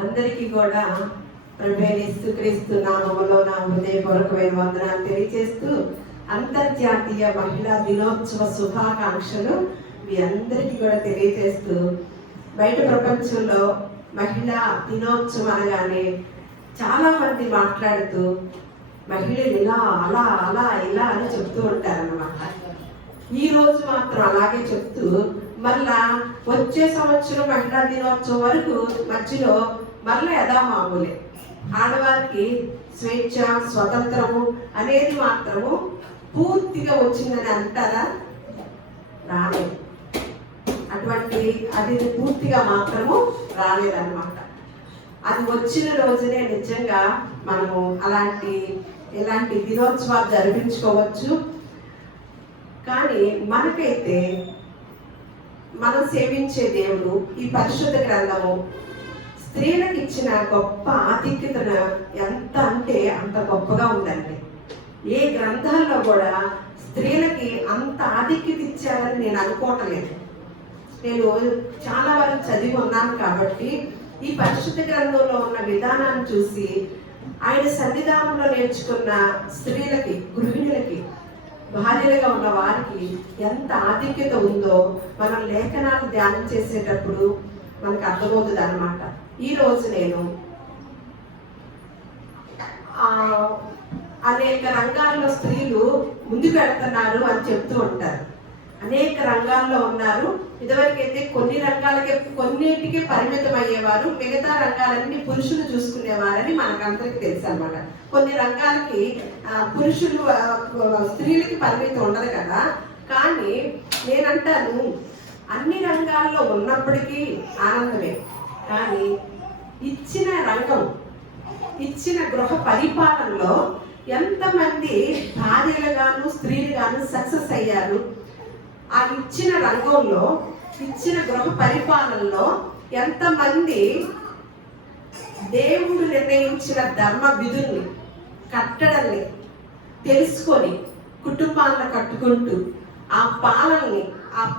అందరికీ కూడా యేసుక్రీస్తు నామములో నా హృదయపూర్వకమైన వందనాలు తెలియజేస్తూ అంతర్జాతీయ మహిళా దినోత్సవ శుభాకాంక్షలు మీ అందరికీ కూడా తెలియజేస్తూ, బయట ప్రపంచంలో మహిళా దినోత్సవం అనగానే చాలా మంది మాట్లాడుతూ మహిళలు ఇలా అలా అలా ఇలా అని చెప్తూ ఉంటారన్నమాట. ఈ రోజు మాత్రం అలాగే చెప్తూ మళ్ళా వచ్చే సంవత్సరం మహిళా దినోత్సవం వరకు మధ్యలో మళ్ళీ యథామామూలే. ఆడవారికి స్వేచ్ఛ స్వతంత్రము అనేది మాత్రము పూర్తిగా వచ్చిందని అంటారా? రాలేదు. అది పూర్తిగా మాత్రము రాలేదన్నమాట. అది వచ్చిన రోజునే నిజంగా మనము ఎలాంటి దినోత్సవాలు జరిపించుకోవచ్చు. కానీ మనకైతే మనం సేవించే దేవుడు ఈ పరిశుద్ధ గ్రంథము స్త్రీలకు ఇచ్చిన గొప్ప ఆధిక్యతను ఎంత అంటే అంత గొప్పగా ఉందండి. ఏ గ్రంథాల్లో కూడా స్త్రీలకి అంత ఆధిక్యత ఇచ్చారని నేను అనుకోవట్లేదు. నేను చాలా వరకు చదివి ఉన్నాను కాబట్టి ఈ పరిశుద్ధ గ్రంథంలో ఉన్న విధానాన్ని చూసి ఆయన సన్నిధానంలో నేర్చుకున్న స్త్రీలకి, గృహిణులకి, భార్యలుగా ఉన్న వారికి ఎంత ఆధిక్యత ఉందో మనం లేఖనాలు ధ్యానం చేసేటప్పుడు మనకు అర్థమవుతుంది అన్నమాట. ఈరోజు నేను అనేక రంగాల్లో స్త్రీలు ముందుకు వెళ్తున్నారు అని చెప్తూ ఉంటారు. అనేక రంగాల్లో ఉన్నారు. ఇదివరకైతే కొన్నిటికి పరిమితం అయ్యేవారు, మిగతా రంగాలన్నీ పురుషులు చూసుకునేవారని మనకందరికి తెలుసు అనమాట. కొన్ని రంగాలకి స్త్రీలకి పరిమితం ఉండదు కదా. కానీ నేనంటాను, అన్ని రంగాల్లో ఉన్నప్పటికీ ఆనందమే. కానీ ఇచ్చిన గృహ పరిపాలనలో ఎంతమంది భార్యలుగాను స్త్రీలుగాను సక్సెస్ అయ్యారు? ఆ ఇచ్చిన రంగంలో, ఇచ్చిన గృహ పరిపాలనలో ఎంతమంది దేవుడు నిర్ణయించిన ధర్మ విధుల్ని, కట్టడల్ని తెలుసుకొని కుటుంబాలను కట్టుకుంటూ ఆ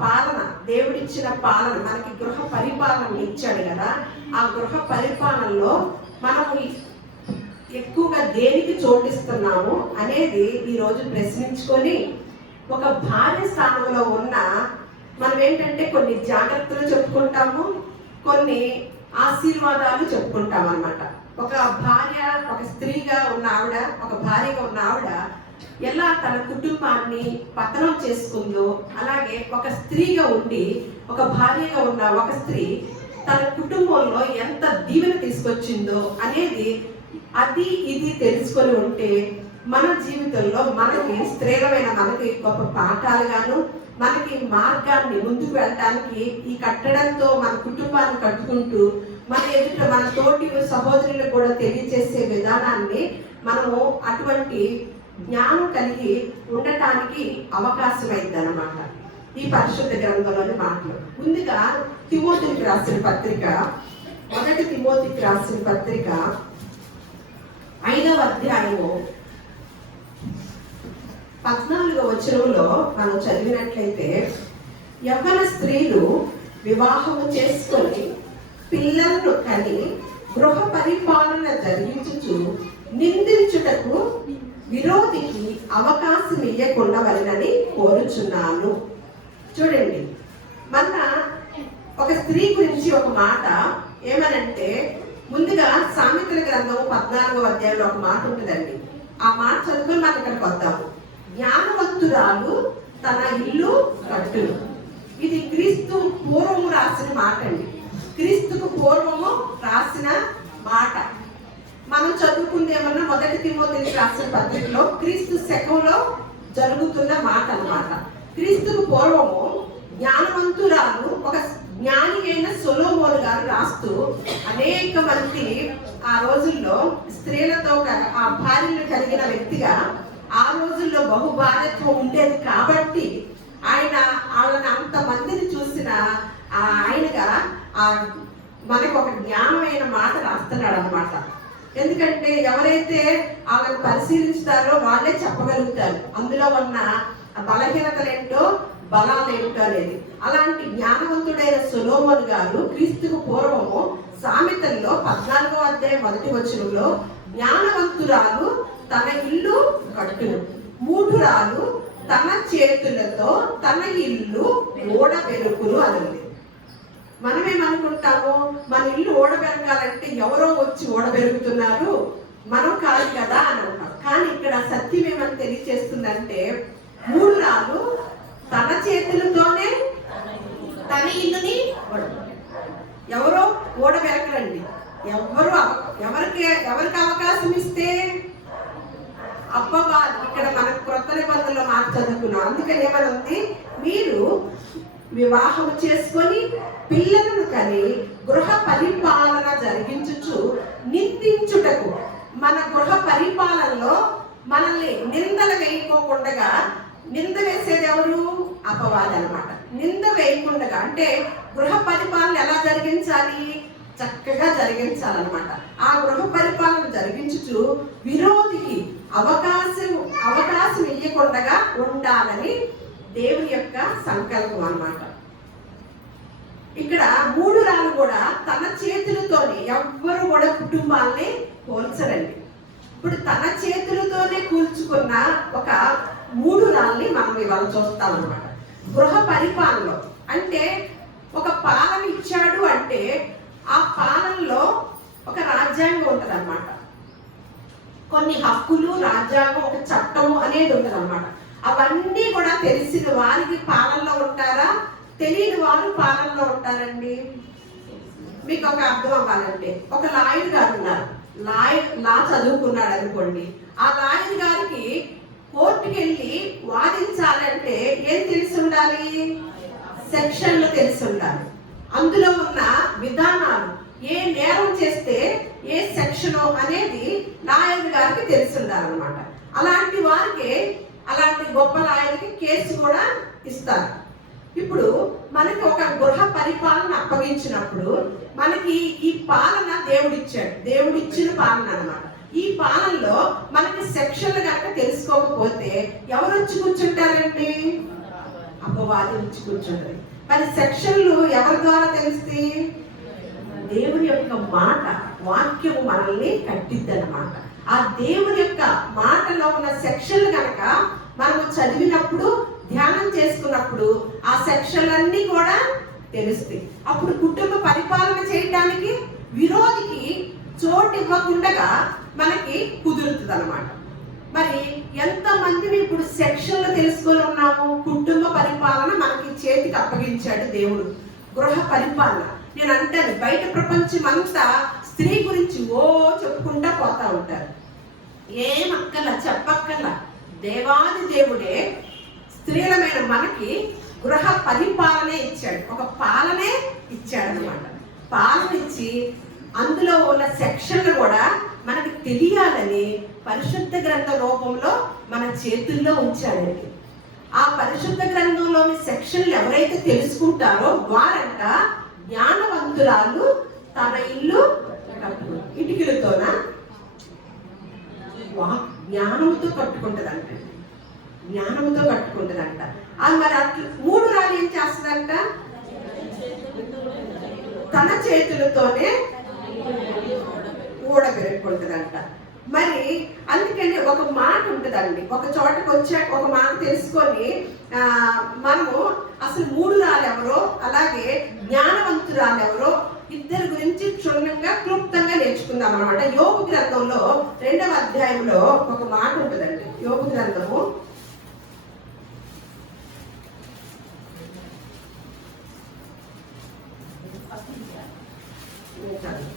పాలన దేవుడిచ్చిన పాలన, మనకి గృహ పరిపాలన ఇచ్చాడు కదా. ఆ గృహ పరిపాలనలో మనము ఎక్కువగా దేనికి చోటిస్తున్నాము అనేది ఈరోజు ప్రశ్నించుకొని, ఒక భార్య స్థానంలో ఉన్న మనం ఏంటంటే కొన్ని జాగ్రత్తలు చెప్పుకుంటాము, కొన్ని ఆశీర్వాదాలు చెప్పుకుంటాం అన్నమాట. ఒక స్త్రీగా ఉన్న ఆవిడ, ఒక భార్యగా ఉన్న ఆవిడ ఎలా తన కుటుంబాన్ని పతనం చేసుకుందో, అలాగే ఒక స్త్రీగా ఉండి ఒక భార్యగా ఉన్న ఒక స్త్రీ తన కుటుంబంలో ఎంత దీవెన తీసుకొచ్చిందో అనేది ఇది తెలుసుకొని ఉంటే మన జీవితంలో మనకి స్త్రీలమైన మనకి గొప్ప పాఠాలుగాను, మనకి మార్గాన్ని ముందుకు వెళ్ళటానికి ఈ కట్టడంతో మన కుటుంబాన్ని కట్టుకుంటూ మన తోటి సహోదరులు కూడా తెలియజేసే విధానాన్ని మనము అటువంటి జ్ఞానం కలిగి ఉండటానికి అవకాశం అయింది అన్నమాట. ఈ పరిశుద్ధ గ్రంథంలోని మాటలు ముందుగా తిమోతికి రాసిన పత్రిక, 1 తిమోతికి రాసిన పత్రిక 5వ అధ్యాయము 14వ వచనంలో మనం చదివినట్లయితే, యవ్వన స్త్రీలు వివాహము చేసుకొని పిల్లలను కని గృహ పరిపాలన జరిగించుచు నిందించుటకు విరోధికి అవకాశం ఇవ్వకుండా వలనని కోరుచున్నాను. చూడండి, మన ఒక స్త్రీ గురించి ఒక మాట ఏమనంటే, ముందుగా సామెతల గ్రంథం 14వ అధ్యాయంలో ఒక మాట ఉంటుందండి. ఆ మాట చదువుకొని మనం ఇక్కడికి వద్దాము. జ్ఞానవంతురాలు తన ఇల్లు కట్టును. ఇది క్రీస్తు పూర్వము రాసిన మాట అండి. క్రీస్తుకు పూర్వము రాసిన మాట. మనం చదువుకుందేమన్నా 1 తిమోతికి రాసిన పత్రికలో క్రీస్తు శకంలో జరుగుతున్న మాట అన్నమాట. క్రీస్తుకు పూర్వము జ్ఞానవంతురాలు ఒక జ్ఞాని అయిన సొలొమోను గారు రాస్తూ అనేక మంది ఆ రోజుల్లో స్త్రీలతో ఆ భార్యలు కలిగిన వ్యక్తిగా ఆ రోజుల్లో బహుభార్యత్వం ఉండేది కాబట్టి వాళ్ళని అంతమందిని చూసిన ఆయనగా మనకు ఒక జ్ఞానమైన మాట రాస్తున్నాడు అనమాట. ఎందుకంటే ఎవరైతే వాళ్ళని పరిశీలిస్తారో వాళ్ళే చెప్పగలుగుతారు అందులో ఉన్న బలహీనతలేంటో బలాలు ఏమిటో అనేది. అలాంటి జ్ఞానవంతుడైన సొలొమోను గారు క్రీస్తుకు పూర్వము సామెతల్లో 14వ అధ్యాయం 1వ వచనంలో జ్ఞానవంతురాలు తన ఇల్లు కట్టును, మూఢురాలు తన చేతులతో తన ఇల్లు ఓడబెరుకును అన్నది. మనమేమనుకుంటాము, మన ఇల్లు ఓడబెరకాలంటే ఎవరో వచ్చి ఓడబెరుగుతున్నారు, మనం కాదు కదా అని అంటాం. కానీ ఇక్కడ సత్యం ఏమని తెలియచేస్తుందంటే, మూఢురాలు తన చేతులతోనే తన ఇల్లుని ఎవరో ఓడబెరకరండి. ఎవరికి అవకాశం ఇస్తే అబ్బా, ఇక్కడ మనం క్రొత్త నిబంధనలో మాట చదువుకున్నాం. అందుకని ఏమనుంది, మీరు వివాహం చేసుకొని పిల్లలను కని గృహ పరిపాలన జరిగించుచు నిందించుటకు. మన గృహ పరిపాలనలో మనల్ని నిందలు వేయకోకుండా, నింద వేసేది ఎవరు? అపవాది అన్నమాట. నింద వేయకుండా అంటే గృహ పరిపాలన ఎలా జరిగించాలి? చక్కగా జరిగించాలన్నమాట. ఆ గృహ పరిపాలన జరిగించుచు విరోధికి అవకాశం ఇవ్వకుండా ఉండాలని దేవుని యొక్క సంకల్పం అన్నమాట. ఇక్కడ మూఢురాలు కూడా తన చేతులతోనే, ఎవ్వరు కూడా కుటుంబాన్ని పోల్చరండి. ఇప్పుడు తన చేతులతోనే కూల్చుకున్న ఒక మూఢురాల్ని మనం ఇవాళ చూస్తాం అన్నమాట. గృహ పరిపాలనలో అంటే ఒక పాలన ఇచ్చాడు అంటే ఆ పాలనలో ఒక రాజ్యాంగం ఉంటుంది అన్నమాట. కొన్ని హక్కులు, రాజ్యాంగం, ఒక చట్టము అనేది ఉంటుంది అన్నమాట. అవన్నీ కూడా తెలిసిన వారికి పాలనలో ఉంటారా, తెలియని వారు పాలనలో ఉంటారండి? మీకు ఒక అర్థం అవ్వాలంటే, ఒక లాయర్ గారు ఉన్నారు, లా చదువుకున్నాడు అనుకోండి. ఆ లాయర్ గారికి కోర్టుకి వెళ్ళి వాదించాలంటే ఏం తెలిసి ఉండాలి? సెక్షన్లు తెలిసి ఉండాలి. అందులో ఉన్న విధానాలు, ఏ నేరం చేస్తే ఏ సెక్షన్ అనేది లాయర్ గారికి తెలిసి ఉండాలన్నమాట. అలాంటి వారికి, అలాంటి గొప్ప లాయర్కి కేసు కూడా ఇస్తారు. ఇప్పుడు మనకి ఒక గృహ పరిపాలన అప్పగించినప్పుడు మనకి ఈ పాలన దేవుడిచ్చాడు, దేవుడిచ్చిన పాలన అన్నమాట. ఈ పాలనలో మనకి సెక్షన్లు కనుక తెలుసుకోకపోతే ఎవరు వచ్చి కూర్చుంటారండి? అపవాది వచ్చి కూర్చుంటారు. మరి సెక్షన్లు ఎవరి ద్వారా తెలిస్తే? దేవుని యొక్క మాట, వాక్యము మనల్ని కట్టిద్ది అన్నమాట. ఆ దేవుని యొక్క మాటలో ఉన్న సెక్షన్లు కనుక మనము చదివినప్పుడు, ధ్యానం చేసుకున్నప్పుడు ఆ సెక్షన్లన్నీ కూడా తెలుస్తాయి. అప్పుడు కుటుంబ పరిపాలన చేయడానికి విరోధికి చోటు ఇవ్వకుండా మనకి కుదురుతుంది అన్నమాట. మరి ఎంతమందిని ఇప్పుడు సెక్షన్లు తెలుసుకొని ఉన్నాము? కుటుంబ పరిపాలన మనకి చేతికి అప్పగించాడు దేవుడు, గృహ పరిపాలన. నేను అంటాను, బయట ప్రపంచం అంతా స్త్రీ గురించి చెప్పుకుంటా పోతా ఉంటారు. ఏమక్కర్లా, చెప్పక్కర్లా. దేవాది దేవుడే స్త్రీలమైన మనకి గృహ పరిపాలనే ఇచ్చాడు, ఒక పాలనే ఇచ్చాడు అన్నమాట. పాలన ఇచ్చి అందులో ఉన్న సెక్షన్లు కూడా మనకి తెలియాలని పరిశుద్ధ గ్రంథ రూపంలో మన చేతుల్లో ఉంచాడండి. ఆ పరిశుద్ధ గ్రంథంలోని సెక్షన్లు ఎవరైతే తెలుసుకుంటారో వారంట జ్ఞానవంతురాలు తన ఇల్లు ఇటుకలతోన జ్ఞానంతో కట్టుకుంటదంట, జ్ఞానంతో కట్టుకుంటదంట. అది మరి అట్లా మూఢురాలు ఏం చేస్తుందంట? తన చేతులతోనే ఊడబెరుకుంటదంట. మరి అందుకని ఒక మాట ఉంటుందండి, ఒక చోటకు వచ్చాక ఒక మాట తెలుసుకొని మనము అసలు మూఢురాలు ఎవరో, అలాగే జ్ఞానవంతురాలు ఎవరో, ఇద్దరి గురించి క్షుణ్ణంగా క్లుప్తంగా నేర్చుకుందాం అనమాట. యోబు గ్రంథంలో 2వ అధ్యాయంలో ఒక మాట ఉంటుందండి. యోబు గ్రంథము 2వ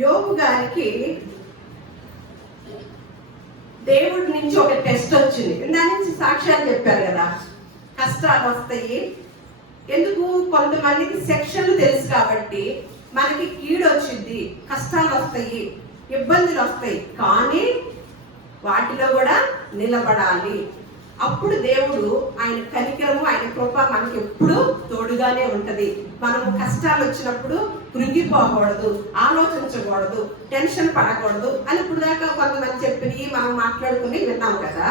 యోబు గారికి దేవుడి నుంచి ఒక టెస్ట్ వచ్చింది. దాని నుంచి సాక్ష్యాలు చెప్పారు కదా, కష్టాలు వస్తాయి. ఎందుకు? కొంతమందికి సెక్షన్లు తెలుసు కాబట్టి మనకి కీడు వచ్చింది, కష్టాలు వస్తాయి, ఇబ్బందులు వస్తాయి, కానీ వాటిలో కూడా నిలబడాలి. అప్పుడు దేవుడు, ఆయన కనికరము, ఆయన కృప మనకి ఎప్పుడు తోడుగానే ఉంటది. మనము కష్టాలు వచ్చినప్పుడు కృంగిపోకూడదు, ఆలోచించకూడదు, టెన్షన్ పడకూడదు అని ఇప్పుడు దాకా కొంతమంది చెప్పి మనం మాట్లాడుకుని విన్నాం కదా.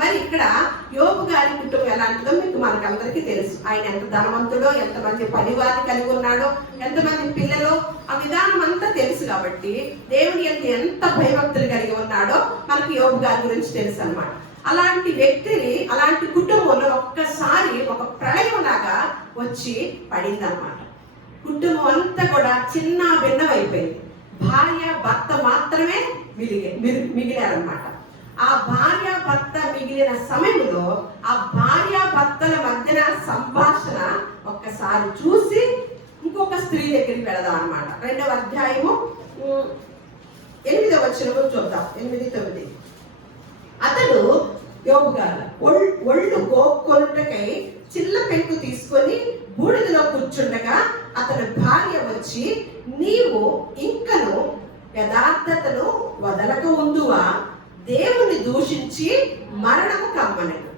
మరి ఇక్కడ యోబు గారి కుటుంబం ఎలాంటిదో మీకు మనకందరికీ తెలుసు. ఆయన ఎంత ధనవంతుడో, ఎంతమంది పనివారిని కలిగి ఉన్నాడో, ఎంతమంది పిల్లలు, ఆ విధానం అంతా తెలుసు. కాబట్టి దేవుని ఎంత భయభక్తులు కలిగి ఉన్నాడో మనకి యోబు గారి గురించి తెలుసు అన్నమాట. అలాంటి వ్యక్తిని, అలాంటి కుటుంబంలో ఒక్కసారి ఒక ప్రళయం లాగా వచ్చి పడింది అన్నమాట. కుటుంబం అంతా కూడా చిన్న భిన్నం అయిపోయింది. భార్య భర్త మాత్రమే మిగిలారన్నమాట. ఆ భార్య భర్త మిగిలిన సమయంలో ఆ భార్య భర్తల మధ్యన సంభాషణ ఒక్కసారి చూసి ఇంకొక స్త్రీ దగ్గరికి వెళదాం అన్నమాట. 2వ అధ్యాయము 8వ వచనము చూద్దాం. 8-9. అతడు యోబు గారు ఒళ్ళు గోక్కొనుటకై చిల్ల పెంకు తీసుకొని బూడిదలో కూర్చుండగా అతని భార్య వచ్చి, నీవు ఇంకను యథార్థతను వదలక ఉందువా, దేవుని దూషించి మరణము కమ్మనను.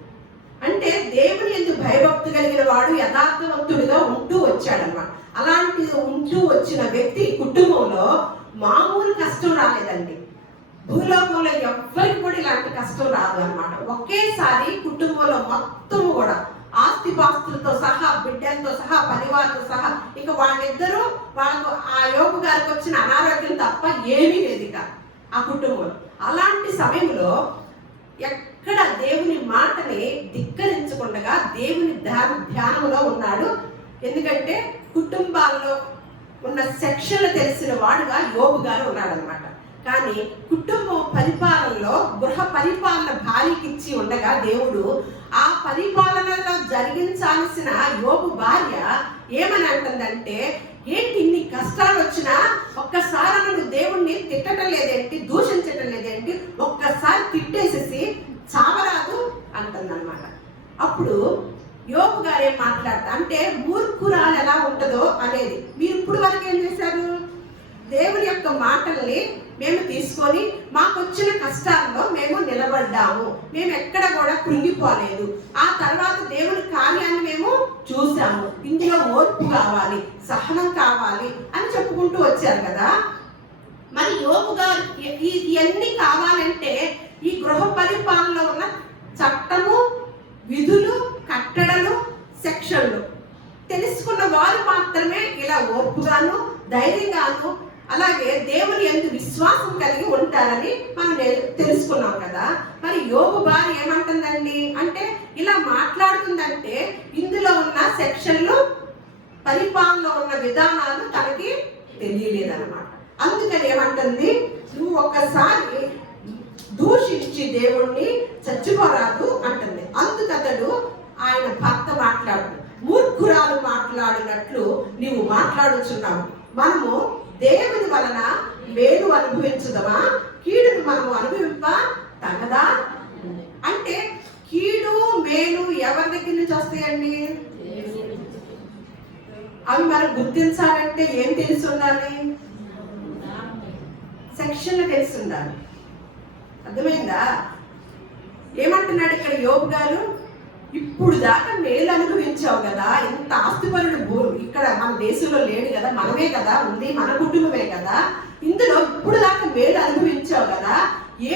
అంటే దేవుని ఎందుకు భయభక్తి కలిగిన వాడు యథార్థవంతుడిగా ఉంటూ వచ్చాడన్నమాట. అలాంటి ఉంటూ వచ్చిన వ్యక్తి కుటుంబంలో మామూలు కష్టం రాలేదండి. భూలోకంలో ఎవ్వరికి కూడా ఇలాంటి కష్టం రాదు అన్నమాట. ఒకేసారి కుటుంబంలో మొత్తం కూడా ఆస్తిపాస్తులతో సహా, బిడ్డలతో సహా, పనివారితో సహా, ఇక వాళ్ళిద్దరూ వాళ్ళకు ఆ యోబు గారికి వచ్చిన అనారోగ్యం తప్ప ఏమీ లేదు ఇక ఆ కుటుంబం. అలాంటి సమయంలో ఎక్కడ దేవుని మాటని ధిక్కరించకుండా దేవుని ధ్యానంలో ఉన్నాడు. ఎందుకంటే కుటుంబాల్లో ఉన్న సెక్షన్లు తెలిసిన వాడుగా యోబు గారు ఉన్నాడు అనమాట. కానీ కుటుంబం పరిపాలనలో, గృహ పరిపాలన భార్యకిచ్చి ఉండగా దేవుడు ఆ పరిపాలనలో జరిగించాల్సిన యోబు భార్య ఏమని అంటుందంటే, ఏంటి ఇన్ని కష్టాలు వచ్చినా ఒక్కసారి నువ్వు దేవుణ్ణి తిట్టడం లేదేంటి, దూషించటం లేదేంటి, ఒక్కసారి తిట్టేసేసి చావరాదు అంటుందన్నమాట. అప్పుడు యోబు గారు ఏం మాట్లాడతా అంటే, మూర్ఖురాలు ఎలా ఉంటుందో అనేది. మీరు ఇప్పుడు వరకు ఏం చేశారు? దేవుని యొక్క మాటల్ని మేము తీసుకొని మాకు వచ్చిన కష్టాల్లో మేము నిలబడ్డాము, మేము ఎక్కడ కూడా కృంగిపోలేదు, ఆ తర్వాత దేవుని కార్యాన్ని మేము చూసాము, ఇందులో ఓర్పు కావాలి, సహనం కావాలి అని చెప్పుకుంటూ వచ్చారు కదా. మరి యోబు గారు ఇవన్నీ కావాలంటే ఈ గృహ పరిపాలనలో ఉన్న చట్టము, విధులు, కట్టడలు, సెక్షన్లు తెలుసుకున్న వారు మాత్రమే ఇలా ఓర్పుగాను, ధైర్యంగాను, అలాగే దేవుని యందు విశ్వాసం కలిగి ఉంటారని మనం తెలుసుకున్నాం కదా. మరి యోబు భార్య ఏమంటుందండి అంటే, ఇలా మాట్లాడుతుందంటే ఇందులో ఉన్న సెక్షన్లు, పరిపాలనలో ఉన్న విధానాలు తనకి తెలియలేదన్నమాట. అందుకని ఏమంటుంది, నువ్వు ఒక్కసారి దూషించి దేవుణ్ణి చచ్చిపోరాదు అంటుంది. అందుకతడు ఆయన భర్త మాట్లాడు, మూర్ఖురాలు మాట్లాడినట్లు నీవు మాట్లాడుచున్నావు, మనము దేవుని వలన మేలు అనుభవించుదమా, కీడును మనము అనుభవింప తగదా. అంటే కీడు మేలు ఎవరి దగ్గర నుంచి వస్తాయండి? అవి మనం గుర్తించాలంటే ఏం తెలిసి ఉండాలి? సెక్షన్లు తెలిసి ఉండాలి. అర్థమైందా? ఏమంటున్నాడు ఇక్కడ యోబు గారు, ఇప్పుడు దాకా మేలు అనుభవించావు కదా, ఇంత ఆస్తిపరుడు ఇక్కడ మన దేశంలో లేడు కదా, మనమే కదా ఉంది, మన కుటుంబమే కదా, ఇందులో ఇప్పుడు దాకా మేలు అనుభవించావు కదా,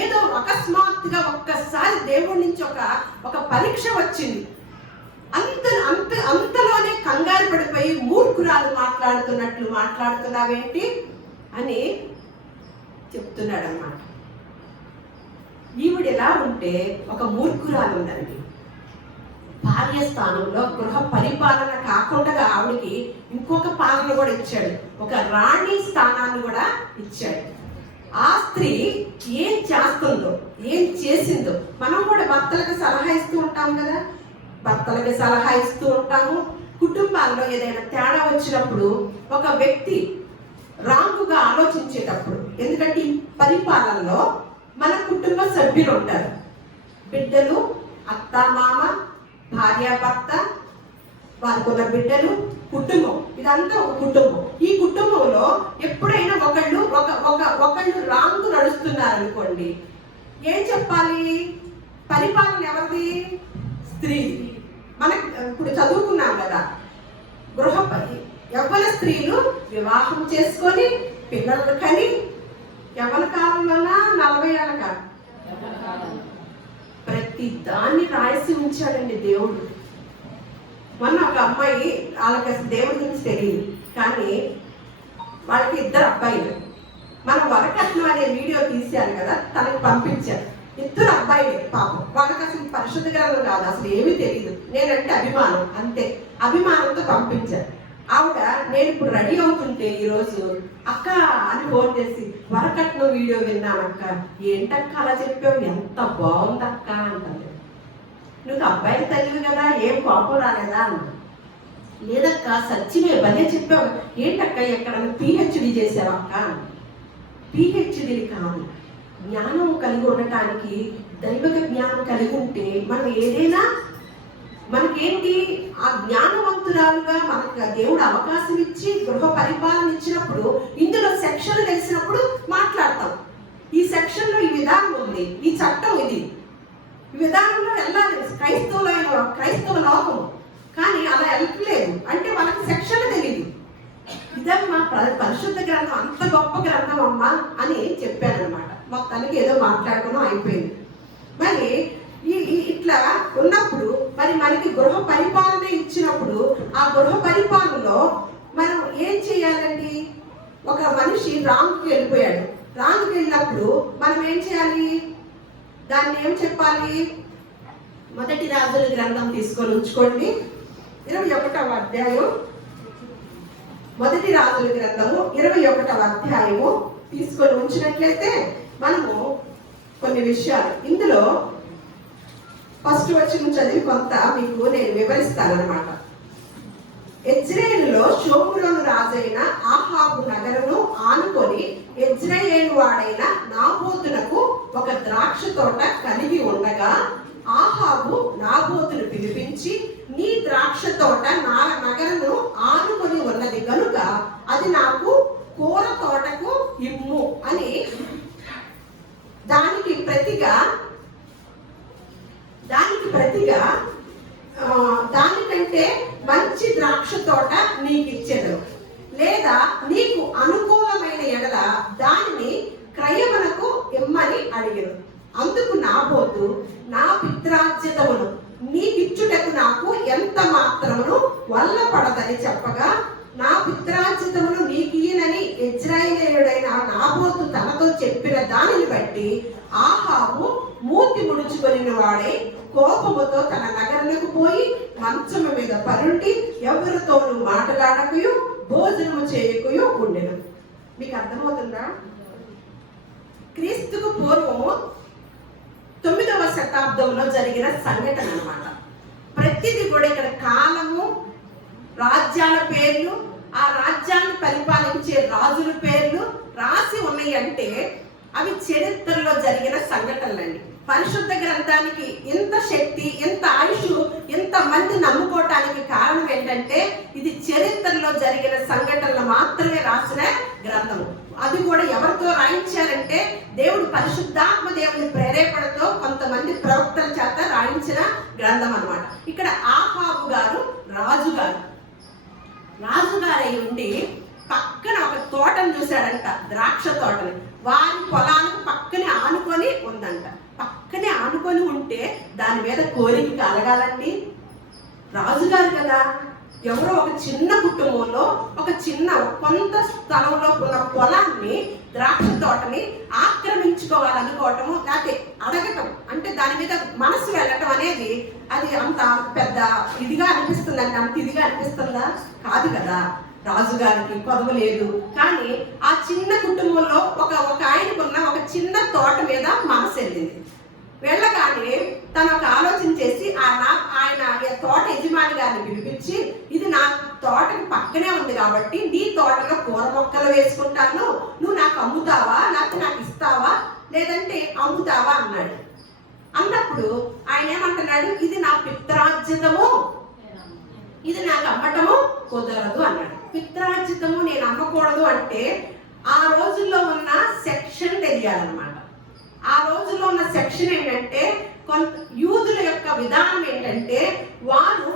ఏదో అకస్మాత్తుగా ఒక్కసారి దేవుడి నుంచి ఒక పరీక్ష వచ్చింది, అంతలోనే కంగారు పడిపోయి మూర్ఖురాలు మాట్లాడుతున్నట్లు మాట్లాడుతున్నావేంటి అని చెప్తున్నాడు అన్నమాట. ఈవిడ ఎలా ఉంటే ఒక మూర్ఖురాలు ఉందండి. భార్య స్థానంలో గృహ పరిపాలన కాకుండా ఆవిడికి ఇంకొక పాలన కూడా ఇచ్చాడు, ఒక రాణి స్థానాన్ని కూడా ఇచ్చాడు. ఆ స్త్రీ ఏం చేస్తుందో, ఏం చేసిందో మనం కూడా భర్తలకు సలహా ఇస్తూ ఉంటాం కదా, భర్తలకి సలహా ఇస్తూ ఉంటాము. కుటుంబాల్లో ఏదైనా తేడా వచ్చినప్పుడు ఒక వ్యక్తి రాంగుగా ఆలోచించేటప్పుడు, ఎందుకంటే ఈ పరిపాలనలో మన కుటుంబ సభ్యులు ఉంటారు, బిడ్డలు, అత్త మామ, భార్య భర్త, వారికి ఉన్న బిడ్డలు, కుటుంబం, ఇదంతా ఒక కుటుంబం. ఈ కుటుంబంలో ఎప్పుడైనా ఒకళ్ళు రాంగు నడుస్తున్నారు అనుకోండి, ఏం చెప్పాలి? పరిపాలన ఎవరిది? స్త్రీ. మనకి ఇప్పుడు చదువుకున్నాం కదా, యవ్వన స్త్రీలు వివాహం చేసుకొని పిల్లలు కని, యవ్వన కాలంలోనా 40 ఏళ్ళ కాలం, ప్రతి ప్రతి దాన్ని రాసి ఉంచాడండి దేవుడు. మొన్న ఒక అమ్మాయి, వాళ్ళకి అసలు దేవుడి గురించి తెలియదు, కానీ వాళ్ళకి 2 అబ్బాయిలు. మనం వరకట్నం అనే వీడియో తీశారు కదా, తనకి పంపించారు. 2 అబ్బాయిలే పాపం. వాళ్ళకి అసలు పరిశుద్ధ గ్రంథం కాదు, అసలు ఏమీ తెలియదు. నేనంటే అభిమానం, అంతే. అభిమానంతో పంపించారు. ఆవిడ నేను ఇప్పుడు రెడీ అవుతుంటే ఈరోజు అక్క అని ఫోన్ చేసి, వరకట్నం వీడియో విన్నానక్క, ఏంటక్క అలా చెప్పావు, ఎంత బాగుందక్క అంటారు. నువ్వు అబ్బాయిని తల్లివి కదా, ఏం కోపం రాలేదా అన్న. లేదక్క సచ్చిమే భలే చెప్పావు, ఏంటక్క ఎక్కడన్నా పిహెచ్డి చేసావక్క. పిహెచ్డి కాదు, జ్ఞానం కలిగి ఉండటానికి దైవిక జ్ఞానం కలిగి ఉంటే మనం ఏదైనా మనకేంటి ఆ జ్ఞానవంతురాలుగా మనకు దేవుడు అవకాశం ఇచ్చి గృహ పరిపాలన ఇచ్చినప్పుడు ఇందులో సెక్షన్లు తెలిసినప్పుడు మాట్లాడతాం. ఈ సెక్షన్లో ఈ విధానం ఉంది, ఈ చట్టం ఇది, ఈ విధానంలో వెళ్ళాలి. క్రైస్తవ లోకం కానీ అలా వెళ్ళట్లేదు, అంటే వాళ్ళకి సెక్షన్లు తెలియదు. ఇదమ్మా పరిశుద్ధ గ్రంథం, అంత గొప్ప గ్రంథం అమ్మా అని చెప్పానమాట. మొత్తానికి ఏదో మాట్లాడుకోవడం అయిపోయింది. మరి ఇట్లా ఉన్నప్పుడు మరి మనకి గృహ పరిపాలన ఇచ్చినప్పుడు ఆ గృహ పరిపాలనలో మనం ఏం చేయాలండి? ఒక మనిషి రాంగ్కి వెళ్ళిపోయాడు. రాంగ్కి వెళ్ళినప్పుడు మనం ఏం చేయాలి? దాన్ని ఏం చెప్పాలి? మొదటి రాజుల గ్రంథం తీసుకొని ఉంచుకోండి, 21వ అధ్యాయం. మొదటి రాజుల గ్రంథము 21వ అధ్యాయము తీసుకొని ఉంచినట్లయితే మనము కొన్ని విషయాలు ఇందులో ఫస్ట్ వచనం చదివి కొంత మీకు నేను వివరిస్తానన్నమాట. యెజ్రెయేలులో షోమురోను రాజైన ఆహాబు నగరును ఆనుకొని యెజ్రెయేలు వాడైన నాబోతునకు ఒక ద్రాక్ష తోట కలిగి ఉండగా ఆహాబు నాబోతును పిలిపించి, నీ ద్రాక్ష తోట నా నగరును ఆనుకొని ఉన్నది కనుక అది నాకు కూర తోటకు ఇమ్ము అని దానికి ప్రతిగా దానికంటే మంచి ద్రాక్ష తోట నీకు ఇచ్చెను, లేదా నీకు అనుకూలమైన ఎడల దానిని క్రయమునకు ఇమ్మని అడిగెను. అందుకు నాబోతు, నా పిత్రార్జితమును నీకిచ్చుటకు నాకు ఎంత మాత్రమును వల్లపడదని చెప్పగా, నా పిత్రార్జితమును నీకియ్యనని యెజ్రెయేలుడైన నాబోతు తనతో చెప్పిన దానిని బట్టి ఆహాబు మూతి ముడుచుకొనిన వాడే కోపముతో తన నగరులకు పోయి మంచము మీద పరుండి ఎవరితోనూ మాట్లాడకయు భోజనము చేయకయు ఉండెను. మీకు అర్థమవుతుందా? క్రీస్తుకు పూర్వము 9వ శతాబ్దంలో జరిగిన సంఘటన అన్నమాట. ప్రతిదీ కూడా ఇక్కడ కాలము, రాజ్యాల పేర్లు, ఆ రాజ్యాన్ని పరిపాలించే రాజుల పేర్లు రాసి ఉన్నాయి. అంటే అవి చరిత్రలో జరిగిన సంఘటనలండి. పరిశుద్ధ గ్రంథానికి ఇంత శక్తి, ఇంత ఆయుష్, ఇంత మంది నమ్ముకోవటానికి కారణం ఏంటంటే ఇది చరిత్రలో జరిగిన సంఘటనలు మాత్రమే రాసిన గ్రంథము. అది కూడా ఎవరితో రాయించారంటే దేవుడు పరిశుద్ధాత్మ దేవుని ప్రేరేపణతో కొంతమంది ప్రవక్తల చేత రాయించిన గ్రంథం అన్నమాట. ఇక్కడ ఆహాబు గారు రాజుగారై ఉండి పక్కన ఒక తోటను చూశాడంట, ద్రాక్ష తోటని. వారి పొలానికి పక్కనే ఆనుకొని ఉందంట. పక్కనే ఆనుకొని ఉంటే దాని మీద కోరిక కలగాలండి. రాజుగారు కదా, ఎవరో ఒక చిన్న కుటుంబంలో ఒక చిన్న కొంత స్థలంలో ఉన్న పొలాన్ని, ద్రాక్ష తోటని ఆక్రమించుకోవాలనుకోవటము, లేకపోతే అడగటం, అంటే దాని మీద మనసు వెళ్ళటం అనేది అది అంత పెద్ద ఇదిగా అనిపిస్తుందండి. అంత ఇదిగా అనిపిస్తుందా? కాదు కదా. రాజుగారికి పదవి లేదు, కానీ ఆ చిన్న కుటుంబంలో ఒక ఆయనకున్న ఒక చిన్న తోట మీద మనసు వెళ్ళింది. వెళ్ళగానే తను ఒక ఆలోచన చేసి ఆయన తోట యజమాని గారిని పిలిపించి, ఇది నా తోటకి పక్కనే ఉంది కాబట్టి నీ తోటలో కూర మొక్కలు వేసుకుంటాను, నువ్వు నాకు అమ్ముతావా, లేకపోతే నాకు ఇస్తావా, లేదంటే అమ్ముతావా అన్నాడు. అన్నప్పుడు ఆయన ఏమంటున్నాడు, ఇది నా పిత్రార్జితము, ఇది నాకు అమ్మటము కుదరదు అన్నాడు. పిత్రార్జితము నేను అమ్మకూడదు అంటే ఆ రోజుల్లో ఉన్న సెక్షన్ తెలియాలన్నమాట. ఆ రోజుల్లో ఉన్న సెక్షన్ ఏంటంటే, కొంత యూదుల యొక్క విధానం ఏంటంటే వారు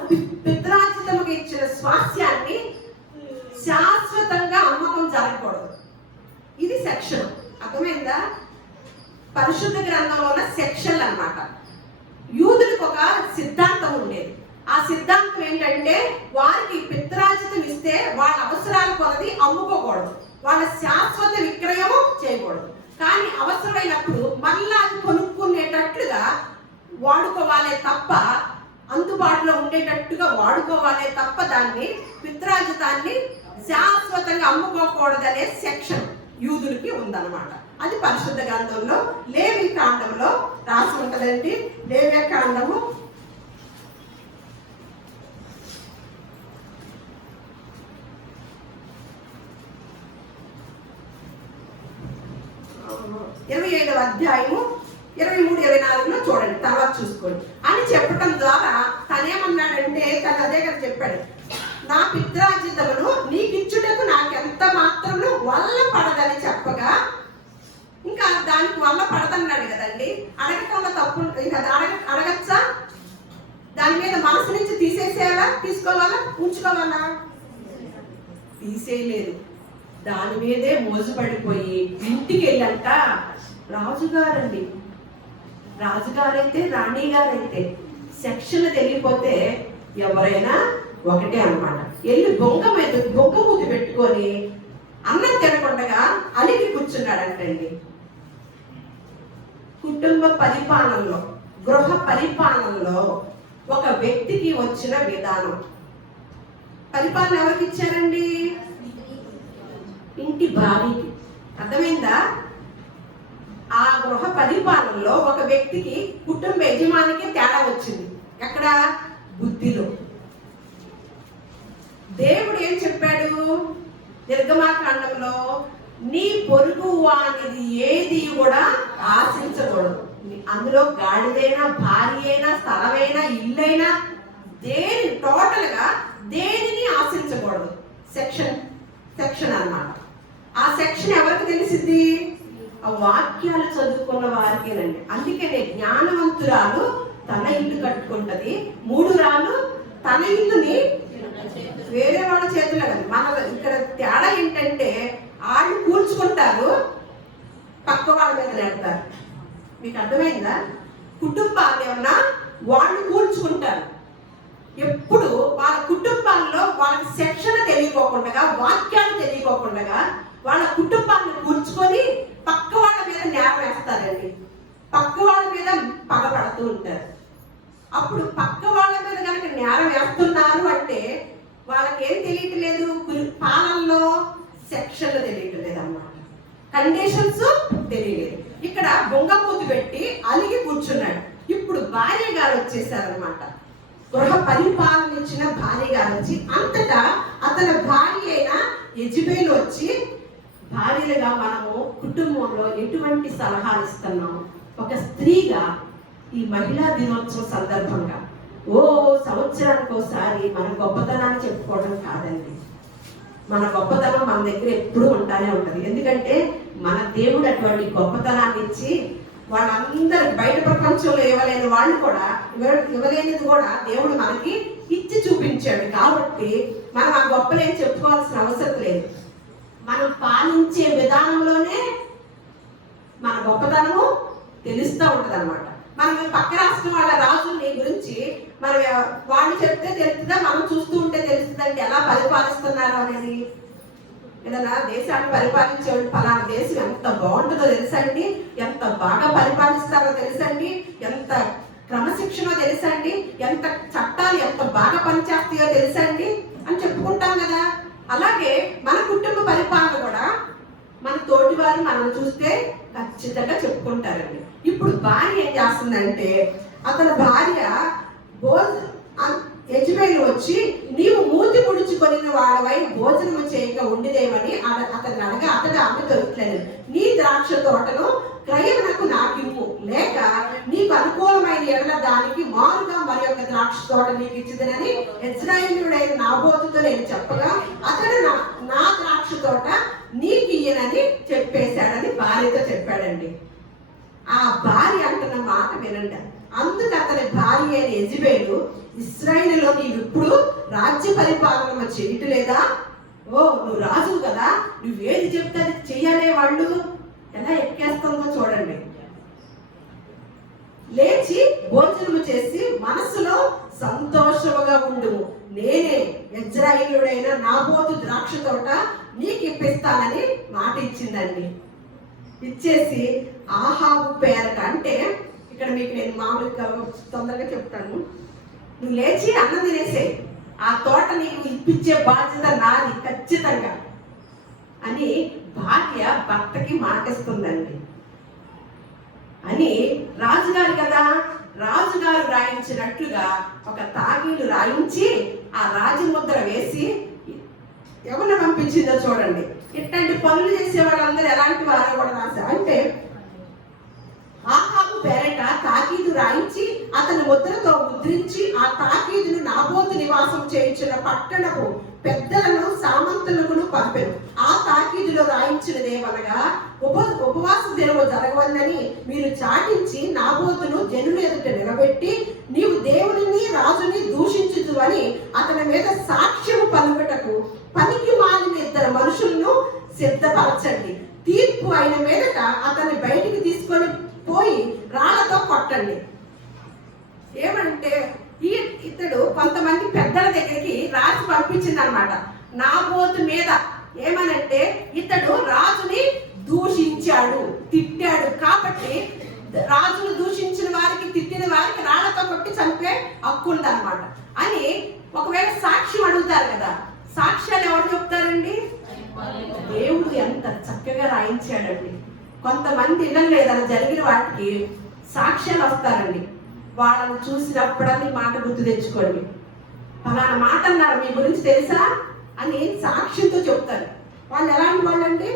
పిత్రార్జితముగా ఇచ్చిన స్వాస్థ్యాన్ని శాశ్వతంగా అమ్మకం జరగకూడదు. ఇది సెక్షన్. అర్థమైందా? పరిశుద్ధ గ్రంథంలో ఉన్న సెక్షన్లు అన్నమాట. వారికి పిత్రాజితం ఇస్తే వాళ్ళ అవసరాల కొలది అమ్ముకోకూడదు, వాళ్ళ శాశ్వత విక్రయము చేయకూడదు. కానీ అవసరమైనప్పుడు మళ్ళా అది కొనుక్కునేటట్లుగా వాడుకోవాలే తప్ప, అందుబాటులో ఉండేటట్టుగా వాడుకోవాలే తప్ప దాన్ని పిత్రాజితాన్ని శాశ్వతంగా అమ్ముకోకూడదనే సెక్షన్ యూదులకి ఉందన్నమాట. అది పరిశుద్ధ గ్రంథంలో లేవి కాండంలో రాసి ఉంటుందండి. లేవి కాండము 27వ అధ్యాయము 23-24 చూడండి, తర్వాత చూసుకోండి అని చెప్పటం ద్వారా తనేమన్నాడంటే, తను అదే కదా చెప్పాడు, నా పిత్రాజితమును నీకిచ్చుటకు నాకెంత మాత్రము వల్ల పడదని చెప్పగా, ఇంకా దానికి వల్ల పడదన్నాడు కదండి. అడగటంలో తప్పు అడగచ్చా? దాని మీద మనసు నుంచి తీసేసేయాలా, తీసుకోవాలా, ఉంచుకోవాలా? తీసేయలేదు. దాని మీదే మోజుపడిపోయి ఇంటికి వెళ్ళంట రాజుగారండి, రాజుగారైతే రాణిగారైతే సెక్షన్ తెలియపోతే ఎవరైనా ఒకటే అన్నమాట. వెళ్ళి బొంగ మూతి పెట్టుకొని అన్నం తినకుండా అలిగి కూర్చున్నాడంటండి. కుటుంబ పరిపాలనలో, గృహ పరిపాలనలో ఒక వ్యక్తికి వచ్చిన విధానం. పరిపాలన ఎవరికి ఇచ్చారండి? ఇంటి భార్యకి. అర్థమైందా? ఆ గృహ పరిపాలనలో ఒక వ్యక్తికి, కుటుంబ యజమానికి తేడా వచ్చింది. ఎక్కడ? బుద్ధిలో. దేవుడు ఏం చెప్పాడు నిర్గమాకాండంలో? నీ పొరుగు వానిది ఏది కూడా ఆశించకూడదు. అందులో గాడిదైనా, భార్య అయినా, స్థలమైనా, ఇల్లైనా, దేని టోటల్ గా దేనిని ఆశించకూడదు. సెక్షన్ అన్నమాట. ఆ సెక్షన్ ఎవరికి తెలిసింది? ఆ వాక్యాలు చదువుకున్న వారికేనండి. అందుకనే జ్ఞానవంతురాలు తన ఇల్లు కట్టుకుంటది, మూఢురాలు తన ఇల్లుని వేరే వాళ్ళ చేతుల్లో కదా. మన ఇక్కడ తేడా ఏంటంటే, వాళ్ళు కూల్చుకుంటారు, పక్క వాళ్ళ మీద నెడతారు. మీకు అర్థమైందా? కుటుంబాలు ఏమన్నా వాళ్ళు కూల్చుకుంటారు. ఎప్పుడు వాళ్ళ కుటుంబాల్లో వాళ్ళకి శిక్షణ తెలియకోకుండా, వాక్యాలు తెలియకోకుండా వాళ్ళ కుటుంబాన్ని కూర్చుకొని పక్క వాళ్ళ మీద నేరం వేస్తారండి. పక్క వాళ్ళ మీద పగబడుతూ ఉంటారు. అప్పుడు పక్క వాళ్ళ మీద కనుక నేరం వేస్తున్నారు అంటే వాళ్ళకి ఏం తెలియట్లేదు, పాలనలో సెక్షన్లు తెలియట్లేదు అన్నమాట, కండిషన్స్ తెలియలేదు. ఇక్కడ బొంగమూతి పెట్టి అలిగి కూర్చున్నాడు. ఇప్పుడు భార్య గారు వచ్చేసారనమాట. గృహ పరిపాలన ఇచ్చిన భార్య గారు వచ్చి, అంతటా అతని భార్య అయిన యెజబెలు వచ్చి, భార్యలుగా మనము కుటుంబంలో ఎటువంటి సలహాలు ఇస్తున్నాము? ఒక స్త్రీగా ఈ మహిళా దినోత్సవం సందర్భంగా సంవత్సరానికి ఒకసారి మన గొప్పతనాన్ని చెప్పుకోవడం కాదండి. మన గొప్పతనం మన దగ్గర ఎప్పుడూ ఉంటానే ఉంటుంది. ఎందుకంటే మన దేవుడు అటువంటి గొప్పతనాన్ని ఇచ్చి, వాళ్ళందరూ బయట ప్రపంచంలో ఇవ్వలేని వాళ్ళు కూడా, ఇవ్వలేనిది కూడా దేవుడు మనకి ఇచ్చి చూపించాడు. కాబట్టి మనం ఆ గొప్పలేం చెప్పుకోవాల్సిన అవసరం లేదు. మనం పాలించే విధానంలోనే మన గొప్పతనము తెలుస్తూ ఉంటుంది అన్నమాట. మనం పక్క రాష్ట్రం వాళ్ళ రాజుల్ని గురించి మనం వాళ్ళు చెప్తే తెలుస్తుందా, మనం చూస్తూ ఉంటే తెలుస్తుందండి ఎలా పరిపాలిస్తున్నారు అనేది. ఏదైనా దేశాన్ని పరిపాలించే పలానా దేశం ఎంత బాగుంటుందో తెలుసండి, ఎంత బాగా పరిపాలిస్తారో తెలుసండి, ఎంత క్రమశిక్షణ తెలుసండి, ఎంత చట్టాలు ఎంత బాగా పనిచేస్తాయో తెలుసండి అని చెప్పుకుంటాం కదా. అలాగే మన కుటుంబ పరిపాలన కూడా మన తోటి వారు మనం చూస్తే ఖచ్చితంగా చెప్పుకుంటారండి. ఇప్పుడు భార్య ఏం చేస్తుందంటే, అతని భార్య యెజబెలు వచ్చి, నీవు మూతి ముడుచుకొని వాడవై భోజనము చేయక ఉండిదేమని అతన్ని అనగా, అతడు ఆమె దొరుకుతలేదు. నీ ద్రాక్ష తోటను క్రయమునకు నాకిమ్ము, లేక నీకు అనుకూలమైన ఎడల దానికి మారుగా మరి యొక్క ద్రాక్ష తోట నీకు ఇచ్చిదనని ఇశ్రాయేలీయుడైన నాబోతుతో నేను చెప్పగా, అతడు నా ద్రాక్ష తోట నీకు ఇయ్యనని చెప్పేశాడని భార్యతో చెప్పాడండి. ఆ భార్య అంటున్న మాట వినండి. అందుకు అతని భార్య అయిన యెజబెలు, ఇశ్రాయేలులో నీవు ఇప్పుడు రాజ్య పరిపాలన చేయట్లేదా? నువ్వు రాజు కదా, నువ్వేది చెప్తే అది చెయ్యాలే. వాళ్ళు ఎలా ఎక్కేస్తుందో చూడండి. లేచి భోజనము చేసి మనసులో సంతోషముగా ఉండు, నేనే ఇజ్రాయేలుడైన నాబోతు ద్రాక్ష తోట నీకు ఇప్పిస్తానని మాట ఇచ్చిందండి. ఇచ్చేసి ఆహాబు పేరట, అంటే ఇక్కడ మీకు నేను మామూలుగా తొందరగా చెప్తాను, నువ్వు లేచి అన్నం తినేసే, ఆ తోట నీకు ఇప్పించే బాధ్యత నాది ఖచ్చితంగా అని భార్య భర్తకి మాటిస్తుందండి. అని రాజుగారు కదా, రాజుగారు రాయించినట్లుగా ఒక తాగీలు రాయించి ఆ రాజముద్ర వేసి ఎవరిని పంపించిందో చూడండి. ఇట్లాంటి పనులు చేసే వాళ్ళందరూ ఎలాంటి వారో కూడా రాశారు. అంటే ఆహాబు పేరట తాకీదు రాయించి అతని ముద్రతో ముద్రించి ఆ తాకీదును నాబోతు నివాసం చేయించిన పట్టణపు పెద్దలను సామంతులను పంపెను. ఆ తాకీదులో రాయించినదేమనగా, ఉపవాస దినము జరగవల్లని మీరు చాటించి నాబోతును జనుల ఎదుట నిలబెట్టి నీవు దేవుని రాజుని దూషించుదు అని అతని మీద సాక్ష్యము పలుకుటకు పనికి మాలిన 2 మనుషులను సిద్ధపరచండి. తీర్పు అయిన మీదట అతన్ని బయటికి తీసుకొని పోయి రాళ్లతో కొట్టండి. ఏమంటే ఇతడు కొంతమంది పెద్దల దగ్గరికి రాజు పంపించింది అనమాట. నాబోతు మీద ఏమనంటే ఇతడు రాజుని దూషించాడు, తిట్టాడు, కాబట్టి రాజును దూషించిన వారికి, తిట్టిన వారికి రాళ్లతో కొట్టి చంపే హక్కు ఉందన్నమాట అని. ఒకవేళ సాక్ష్యం అడుగుతారు కదా, సాక్ష్యాలు ఎవరు చెప్తారండి? దేవుడు ఎంత చక్కగా రాయించాడండి. కొంతమంది ఇళ్ళం లేదని జరిగిన వాటికి సాక్ష్యాలు వస్తారండి. వాళ్ళని చూసినప్పుడని మాట గుర్తు తెచ్చుకోండి, ఫలానా మాట అన్నారు మీ గురించి తెలుసా అని సాక్ష్యంతో చెప్తారు. వాళ్ళు ఎలాంటి వాళ్ళండి?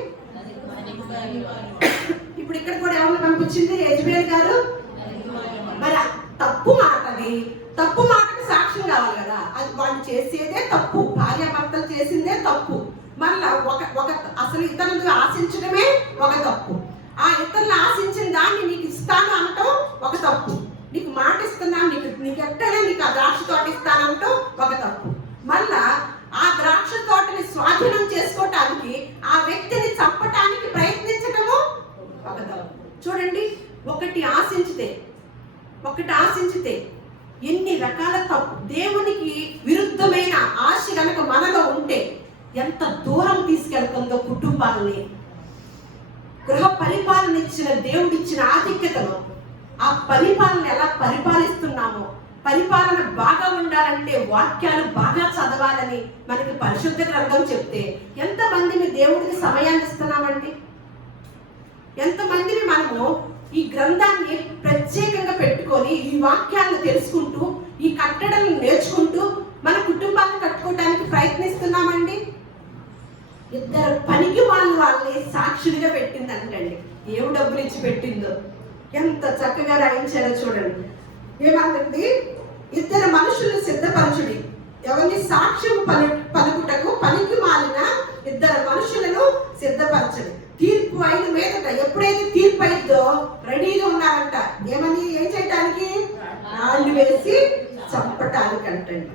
ఇప్పుడు ఇక్కడ కూడా ఎవరిని పంపించింది? యెజబెల్ గారు. మరి తప్పు మాటది, తప్పు మాటకి సాక్ష్యం కావాలి కదా. అది వాళ్ళు చేసేదే తప్పు, భార్యాభర్తలు చేసిందే తప్పు. మళ్ళా ఒక అసలు ఇతరులను ఆశించడమే ఒక తప్పు. ఆ ఇతరులను ఆశించిన దాన్ని నీకు ఇస్తాను అనటం ఒక తప్పు. నీకు మాట ఇస్తున్నాను, నీకు ఎట్టనే నీకు ఆ ద్రాక్ష తోట ఇస్తానంటూ ఒక తప్పు. మళ్ళా ఆ ద్రాక్ష తోటని స్వాధీనం చేసుకోవటానికి ఆ వ్యక్తిని చంపటానికి ప్రయత్నించటము ఒక తప్పు. చూడండి, ఒకటి ఆశించితే ఎన్ని రకాల తప్పు. దేవునికి విరుద్ధమైన ఆశ కనుక మనలో ఉంటే ఎంత దూరం తీసుకెళ్తుందో కుటుంబాలని. గృహ పరిపాలన ఇచ్చిన దేవుడిచ్చిన ఆధిక్యతను, ఆ పరిపాలన ఎలా పరిపాలిస్తున్నామో, పరిపాలన బాగా ఉండాలంటే వాక్యాలు బాగా చదవాలని మనకి పరిశుద్ధ గ్రంథం చెప్తే ఎంతమందిని దేవుడికి సమయాన్ని ఇస్తున్నామండి? ఎంతమందిని మనము ఈ గ్రంథాన్ని ప్రత్యేకంగా పెట్టుకొని ఈ వాక్యాలను తెలుసుకుంటూ ఈ కట్టడలను నేర్చుకుంటూ మన కుటుంబాన్ని కట్టుకోవడానికి ప్రయత్నిస్తున్నామండి? 2 పనికి వాళ్ళని సాక్షులుగా పెట్టిందంటండి. ఏం డబ్బులు ఇచ్చి పెట్టిందో ఎంత చక్కగా రాయించారో చూడండి. ఏమంటుంది? 2 మనుషులను సిద్ధపరచుడి. ఎవరిని? సాక్ష్యం పలుకుటకు పనికి మాలిన 2 మనుషులను సిద్ధపరచండి. తీర్పు అయిన మీదట, ఎప్పుడైతే తీర్పు అయిందో రెడీగా ఉన్నారంట. ఏం చేయటానికి? రాళ్ళు వేసి చంపటానికి అంటండి.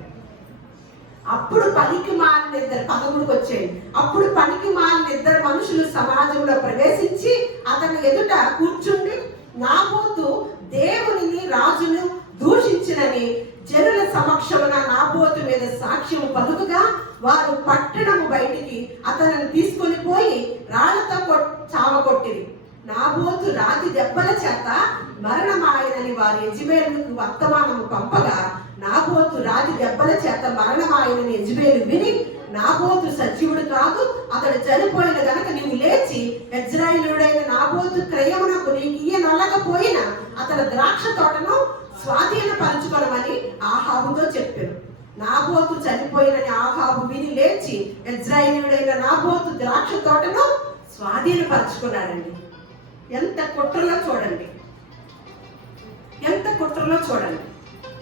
అప్పుడు పనికి మాలిన 13కి వచ్చేయండి. అప్పుడు పనికి మాలిన 2 మనుషులు సమాజంలో ప్రవేశించి అతని ఎదుట కూర్చుండి నాబోతు దేవునిని రాజును దూషించినని జనుల సమక్షమున నాబోతు మీద సాక్ష్యం పలుకుగా వారు పట్టణము బయటికి అతనిని తీసుకొని పోయి రాళ్లతో చావకొట్టిరి. నాబోతు రాతి దెబ్బల చేత మరణమాయనని వారి యెజబెలుకు వర్తమానము పంపగా నాబోతు రాతి దెబ్బల చేత మరణమాయనని యెజబెలు విని, నాబోతు సజీవుడు కాదు, అతడు చనిపోయిన గనక నీవు లేచి ఇజ్రాయేలుడైన నాబోతు క్రయమునకు నీకు ఇయ్యనొల్లకపోయిన అతని ద్రాక్ష తోటను స్వాధీనపరచుకొనమని ఆహాబుతో చెప్పారు. నాబోతు చనిపోయినని ఆహాబు విని లేచి ఇజ్రాయేలుడైన నాబోతు ద్రాక్ష తోటను స్వాధీనపరచుకున్నాడండి. ఎంత కుట్రలో చూడండి, ఎంత కుట్రలో చూడండి,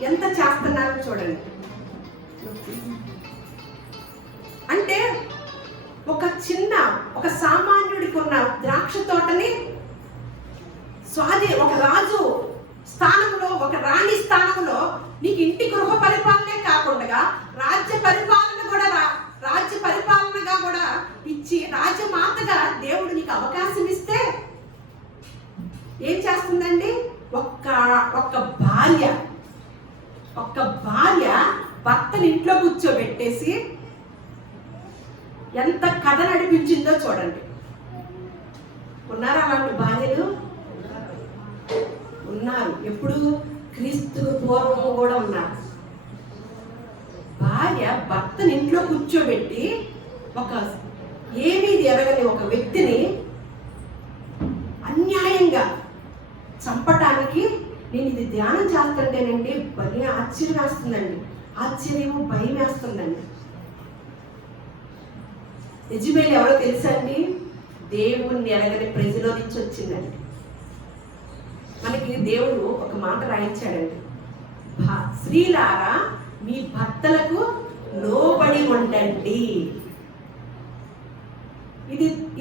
ఎంత చేస్తున్నారో చూడండి. అంటే ఒక సామాన్యుడికి ఉన్న ద్రాక్ష తోటని ఒక రాజు స్థానంలో, ఒక రాణి స్థానంలో నీకు ఇంటి గృహ పరిపాలనే కాకుండా రాజ్య పరిపాలనగా కూడా ఇచ్చి రాజమాతగా దేవుడు నీకు అవకాశం ఇస్తే ఏం చేస్తుందండి? ఒక్క భార్య భర్తని ఇంట్లో కూర్చోబెట్టి పెట్టేసి ఎంత కథ నడిపించిందో చూడండి. ఉన్నారా అలాంటి భార్యలు? ఉన్నారు. ఎప్పుడు? క్రీస్తు పూర్వం కూడా ఉన్నారు. భార్య భర్తని ఇంట్లో కూర్చోబెట్టి ఒక ఏమీ ఎరగని ఒక వ్యక్తిని అన్యాయంగా చంపటానికి, నేను ఇది ధ్యానం చేస్తుంటేనండి భలే ఆశ్చర్యం వేస్తుందండి. ఆశ్చర్యము భయం వేస్తుందండి. యెజబెల్ ఎవరో తెలుసా అండి? దేవుణ్ణి ఎరగని ప్రజలో నుంచి వచ్చిందండి. మనకి దేవుడు ఒక మాట రాయించాడండి, స్త్రీలారా మీ భర్తలకు లోబడి ఉండండి.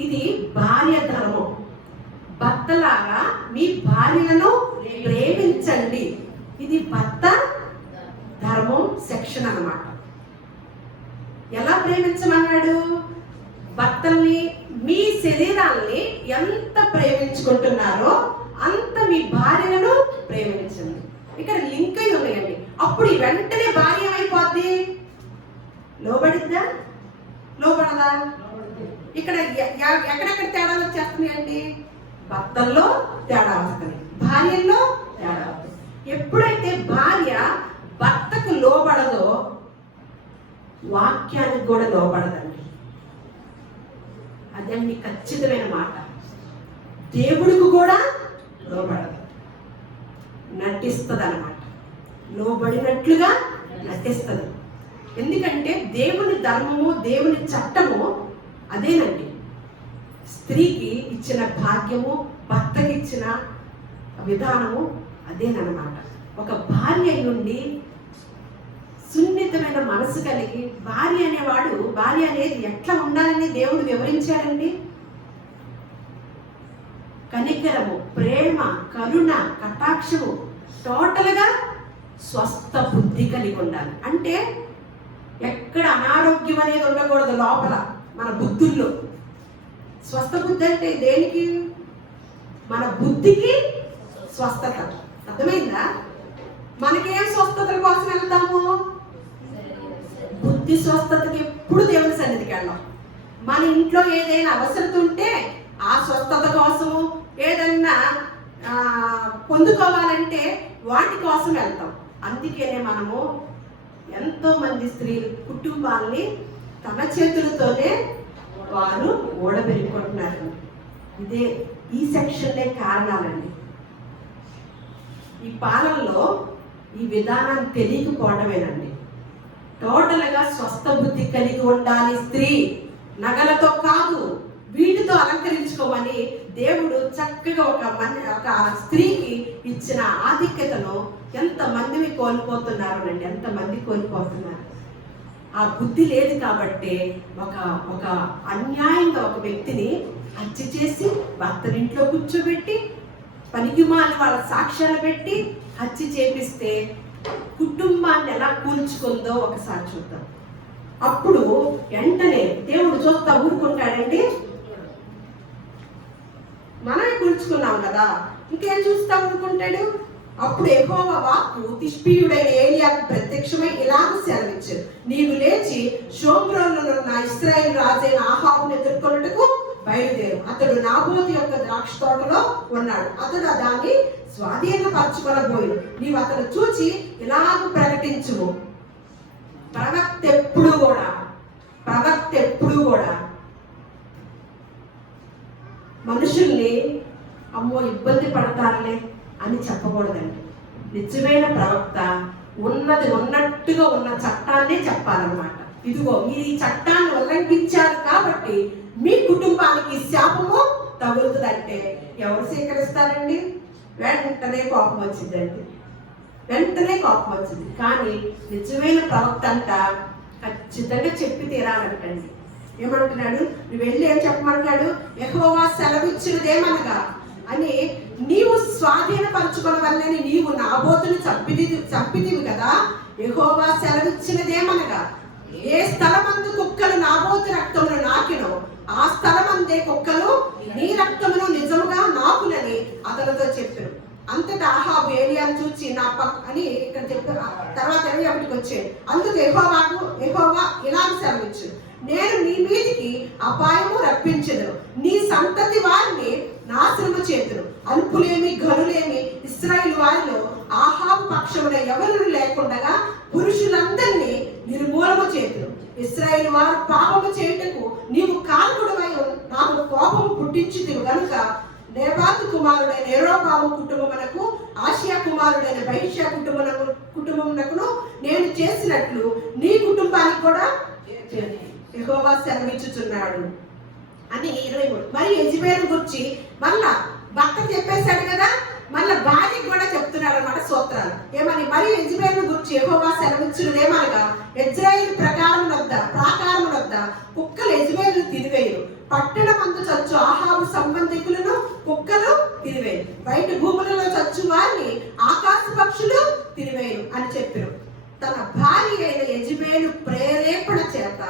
ఇది భార్య ధర్మం. భర్తలాగా మీ భార్యలను ప్రేమించండి. ఇది భర్త ధర్మం సెక్షన్ అన్నమాట. ఎలా ప్రేమించమన్నాడు? భర్తల్ని, మీ శరీరాల్ని ఎంత ప్రేమించుకుంటున్నారో అంత మీ భార్యలను ప్రేమించండి. ఇక్కడ లింక్ అయి ఉన్నాయండి. అప్పుడు వెంటనే భార్య అయిపోద్ది. లోబడిద్దా? లోబడదా? ఇక్కడ ఎక్కడెక్కడ తేడాలు వచ్చేస్తున్నాయండి? భర్తల్లో తేడా వస్తుంది, భార్యల్లో తేడా వస్తుంది. ఎప్పుడైతే భార్య భర్తకు లోబడదో వాక్యానికి కూడా లోబడదండి. అదండి ఖచ్చితమైన మాట. దేవుడికి కూడా లోబడదు, నటిస్తుంది అన్నమాట. లోబడినట్లుగా నటిస్తుంది. ఎందుకంటే దేవుని ధర్మము, దేవుని చట్టము అదేనండి. స్త్రీకి ఇచ్చిన భాగ్యము, భర్తకి ఇచ్చిన విధానము అదేనమాట. ఒక భార్య నుండి సున్నితమైన మనసు కలిగి, భార్య అనేది ఎట్లా ఉండాలని దేవుడు వివరించాడండి. కనికరము, ప్రేమ, కరుణ, కటాక్షము, టోటల్గా స్వస్థ బుద్ధి కలిగి ఉండాలి. అంటే ఎక్కడ అనారోగ్యం అనేది ఉండకూడదు లోపల మన బుద్ధుల్లో. స్వస్థ బుద్ధి అంటే దేనికి? మన బుద్ధికి స్వస్థత. అర్థమైందా? మనకేం స్వస్థతల కోసం వెళ్తాము? బుద్ధి స్వస్థతకి ఎప్పుడు దేవుని సన్నిధికి వెళ్ళాం. మన ఇంట్లో ఏదైనా అవసరం ఉంటే ఆ స్వస్థత కోసము, ఏదన్నా పొందుకోవాలంటే వాటి కోసం వెళ్తాం. అందుకనే మనము ఎంతో మంది స్త్రీలు కుటుంబాన్ని తన చేతులతోనే వారు ఓడబెట్టుకుంటున్నారు. ఇదే ఈ సెక్షన్లే కారణాలండి. ఈ పాలనలో ఈ విధానాన్ని తెలియకపోవడమేనండి. టోటల్గా స్వస్థ బుద్ధి కలిగి ఉండాలి స్త్రీ. నగలతో కాదు, వీటితో అలంకరించుకోమని దేవుడు చక్కగా ఒక స్త్రీకి ఇచ్చిన ఆధిక్యతను ఎంతమందిని కోల్పోతున్నారోనండి. ఎంతమంది కోల్పోతున్నారు. ఆ బుద్ధి లేదు కాబట్టి ఒక అన్యాయంగా ఒక వ్యక్తిని హత్య చేసి భర్తనింట్లో కూర్చోబెట్టి పనికిమాలి వాళ్ళ సాక్ష్యాలు పెట్టి హత్య చేపిస్తే కుటుంబాన్ని ఎలా కూల్చుకుందో ఒకసారి చూద్దాం. అప్పుడు వెంటనే దేవుడు చూస్తా ఊరుకుంటాడండి. మనమే కూల్చుకున్నాం కదా, ఇంకేం చూస్తా ఊరుకుంటాడు? అప్పుడు యెహోవా వాక్కు తిష్బీయుడైన ఏలీయాకు ప్రత్యక్షమై ఇలాగ సెలవిచ్చాడు, నీవు లేచి షోమ్రోనులో ఉన్న ఇశ్రాయేలు రాజైన ఆహాబును ఎదుర్కొనుటకు బయలుదేరు. అతడు నాబోతు యొక్క ద్రాక్ష తోటలో ఉన్నాడు. అతడు దాన్ని స్వాధీనపరచుకొనబోయి నీవు అతను చూచి ఇలాగ ప్రకటించుము. ప్రవక్త ఎప్పుడు కూడా మనుషుల్ని అమ్మో ఇబ్బంది పడతారులే అని చెప్పకూడదండి. నిజమైన ప్రవక్త ఉన్నది ఉన్నట్టుగా ఉన్న చట్టాన్నే చెప్పాలన్నమాట. ఇదిగో మీరు ఈ చట్టాన్ని ఉల్లంఘించారు కాబట్టి మీ కుటుంబానికి శాపము తగులుతుందంటే ఎవరు స్వీకరిస్తారండి? వెంటనే కోపం వచ్చిందండి. కానీ నిజమైన ప్రవక్త అంట ఖచ్చితంగా చెప్పి తీరాలంటండి. ఏమంటున్నాడు? నువ్వు వెళ్ళి ఏం చెప్పమంటాడు? యెహోవా సెలవిచ్చినదేమనగా అని నీవు స్వాధీనపరచుకున్న వల్లని నీవు నాబోతుని చంపితివి కదా. యెహోవా సెలవిచ్చినదేమనగా ఏ స్థలమందు కుక్కలు నాబోతు రక్తమును నాకినో ఆ స్థలమందే కుక్కలు నీ రక్తమును నిజముగా నాకునని అతనితో చెప్పారు. అంతటా అహాబు ఏలియాను చూచి నా అని ఇక్కడ చెప్పి తర్వాత 21కి వచ్చాడు. అందుకు యెహోవా ఇలా సెలవిచ్చు, నేను నీ మీదికి అపాయము రప్పించదును, నీ సంతతి వారిని నాశనము చేతును. అల్పులేమి గనులేమి ఇశ్రాయేలు వారిలో ఆహాబు పక్షమున ఎవరు లేకుండా పురుషులందరినీ నిర్మూలము చేతును. ఇశ్రాయేలు వారు పాపము చేయుటకు నీవు కారకుడవై నాకు కోపము పుట్టించుదు గనుక నేబాతు కుమారుడైన యెరోబాము కుటుంబమునకు ఆసియా కుమారుడైన బహిష్యా కుటుంబమునకును నేను చేసినట్లు నీ కుటుంబానికి కూడా యెహోవా సెలవిచ్చుచున్నాడు అని 23. మరి యెజబెలు గురించి మళ్ళా భర్త చెప్పేశాడు కదా, మళ్ళా భార్యకి కూడా చెప్తున్నాడు అన్నమాట సూత్రాలు. ఏమని? మరి యెజబెలు గురించి యెహోవా సెలవిచ్చున్నది ఏమనగా, ఇశ్రాయేలు ప్రాకారము వద్ద కుక్కలు యెజబెలు తిరివేయు, పట్టణమందు చచ్చు ఆహాబు సంబంధికులను కుక్కలు తిరివేయు, బయట భూములలో చచ్చు వారిని ఆకాశ పక్షులు తిరివేయు అని చెప్పారు. తన భార్య అయిన యెజబెలు ప్రేరేపణ చేత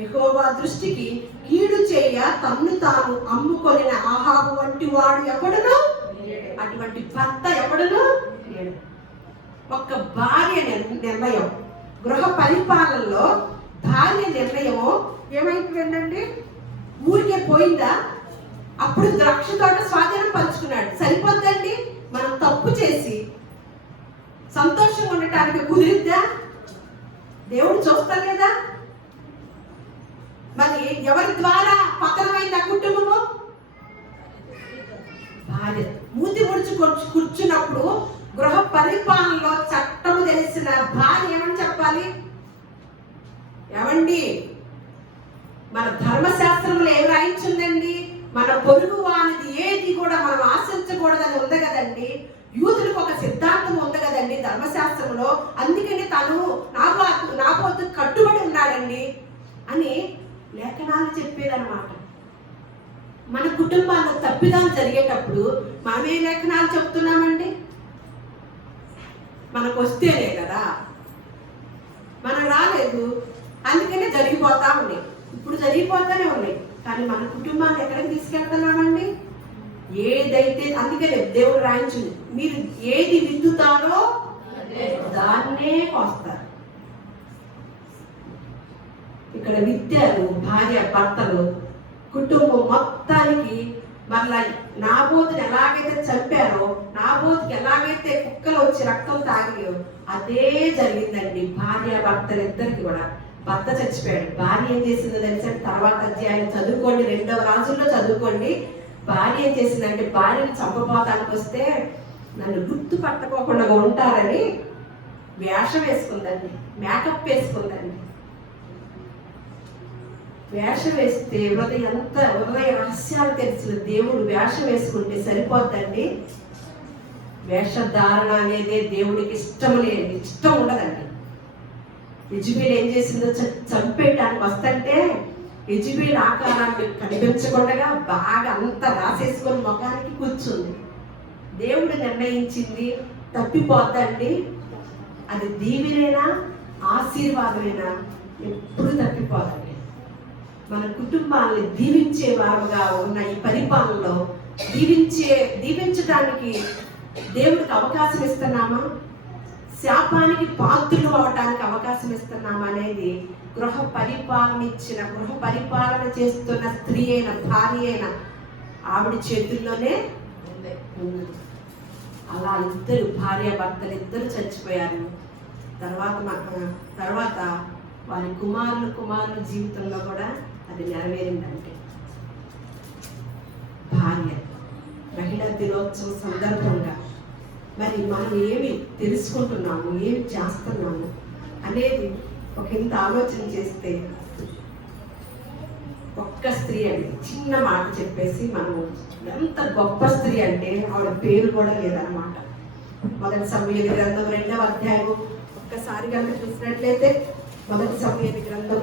యెహోవా దృష్టికి కీడు చేయ తన్ను తాను అమ్ముకొనిన ఆహాబు వంటి వాడు ఎవడును, అటువంటి భర్త ఎవడును లేడు. ఒక్క భార్య నిర్ణయం, గృహ పరిపాలనలో భార్య నిర్ణయము ఏమైపోయిందండి? ఊరికే పోయిందా? అప్పుడు ద్రాక్ష తోట స్వాధీనం పంచుకున్నాడు, సరిపోద్దండి? మనం తప్పు చేసి సంతోషంగా ఉండటానికి కుదిరిద్దా? దేవుడు చూస్తాడు కదా. మరి ఎవరి ద్వారా పతనమైంది ఆ కుటుంబము? భార్య. మూతి ముడిచి కూర్చున్నప్పుడు గృహ పరిపాలనలో చట్టము తెలిసిన భార్య ఏమని చెప్పాలి? ఏమండి, మన ధర్మశాస్త్రంలో ఏం రాయించిందండి? మన పొరుగు వానిది ఏది కూడా మనం ఆశించకూడదని ఉంది కదండి. యూదులకు ఒక సిద్ధాంతం ఉంది కదండి ధర్మశాస్త్రంలో, అందుకని తను నాబోతు కట్టుబడి ఉన్నాడండి అని లేఖనాలు చెప్పేదన్నమాట. మన కుటుంబాల్లో తప్పిదాలు జరిగేటప్పుడు మనమే లేఖనాలు చెప్తున్నామండి. మనకు వస్తేనే కదా, మనం రాలేదు, అందుకనే జరిగిపోతా ఉన్నాయి. ఇప్పుడు జరిగిపోతానే ఉన్నాయి, కానీ మన కుటుంబాన్ని ఎక్కడికి తీసుకెళ్తున్నామండి? ఏదైతే, అందుకనే దేవుడు రాయించింది, మీరు ఏది విత్తుతారో దాన్నే కోస్తారు. ఇక్కడ విత్తారు భార్య భర్తలు, కుటుంబం మొత్తానికి. మళ్ళా నాబోతుని ఎలాగైతే చంపారో, నాబోతుకి ఎలాగైతే కుక్కలు వచ్చి రక్తం తాగాయో అదే జరిగిందండి భార్య భర్తలు ఇద్దరికి కూడా. భర్త చచ్చిపోయాడు, భార్య ఏం చేసిందో తెలిసి తర్వాత అధ్యాయం చదువుకోండి, 2వ రాజుల్లో చదువుకోండి. భార్య ఏం చేసిందంటే, భార్యని చంపపోతానికి వస్తే నన్ను గుర్తు పట్టకోకుండా ఉంటారని వేషం వేసుకుందండి, మేకప్ వేసుకుందండి. వేషం వేస్తే హృదయ రహస్యాలు తెలిసిన దేవుడు వేషం వేసుకుంటే సరిపోద్దండి. వేషధారణ అనేది దేవుడికి ఇష్టం ఉండదండి. యెజబెలు ఏం చేసిందో, చంపేయటానికి వస్తుంటే యెజబెలు ఆకారాన్ని కనిపించకుండా బాగా అంతా రాసేసుకొని ముఖానికి కూర్చుంది. దేవుడు నిర్ణయించింది తప్పిపోద్దండి. అది దీవెనైనా ఆశీర్వాదమైనా ఎప్పుడు తప్పిపోదండి. మన కుటుంబాన్ని దీవించే వారుగా ఉన్న ఈ పరిపాలనలో దీవించడానికి దేవుడికి అవకాశం ఇస్తున్నామా, శాపానికి పాత్రులు అవటానికి అవకాశం ఇస్తున్నామా అనేది గృహ పరిపాలన చేస్తున్న స్త్రీ అయిన భార్య అయిన ఆవిడ చేతుల్లోనే ఉంది. అలా ఇద్దరు భార్య భర్తలు ఇద్దరు చచ్చిపోయారు. తర్వాత వారి కుమారుల జీవితంలో కూడా అది నెరవేరిందంటే. భార్య మహిళా దినోత్సవం సందర్భంగా మరి మనం ఏమి తెలుసుకుంటున్నాము, ఏమి చేస్తున్నాము అనేది ఒక ఇంత ఆలోచన చేస్తే, ఒక్క స్త్రీ అండి చిన్న మాట చెప్పేసి మనము ఎంత గొప్ప స్త్రీ అంటే ఆవిడ పేరు కూడా లేదన్నమాట. 1 సమూయేలు గ్రంథం 2వ అధ్యాయం ఒక్కసారి కనుక చూసినట్లయితే, 1 సమూయేలు గ్రంథం,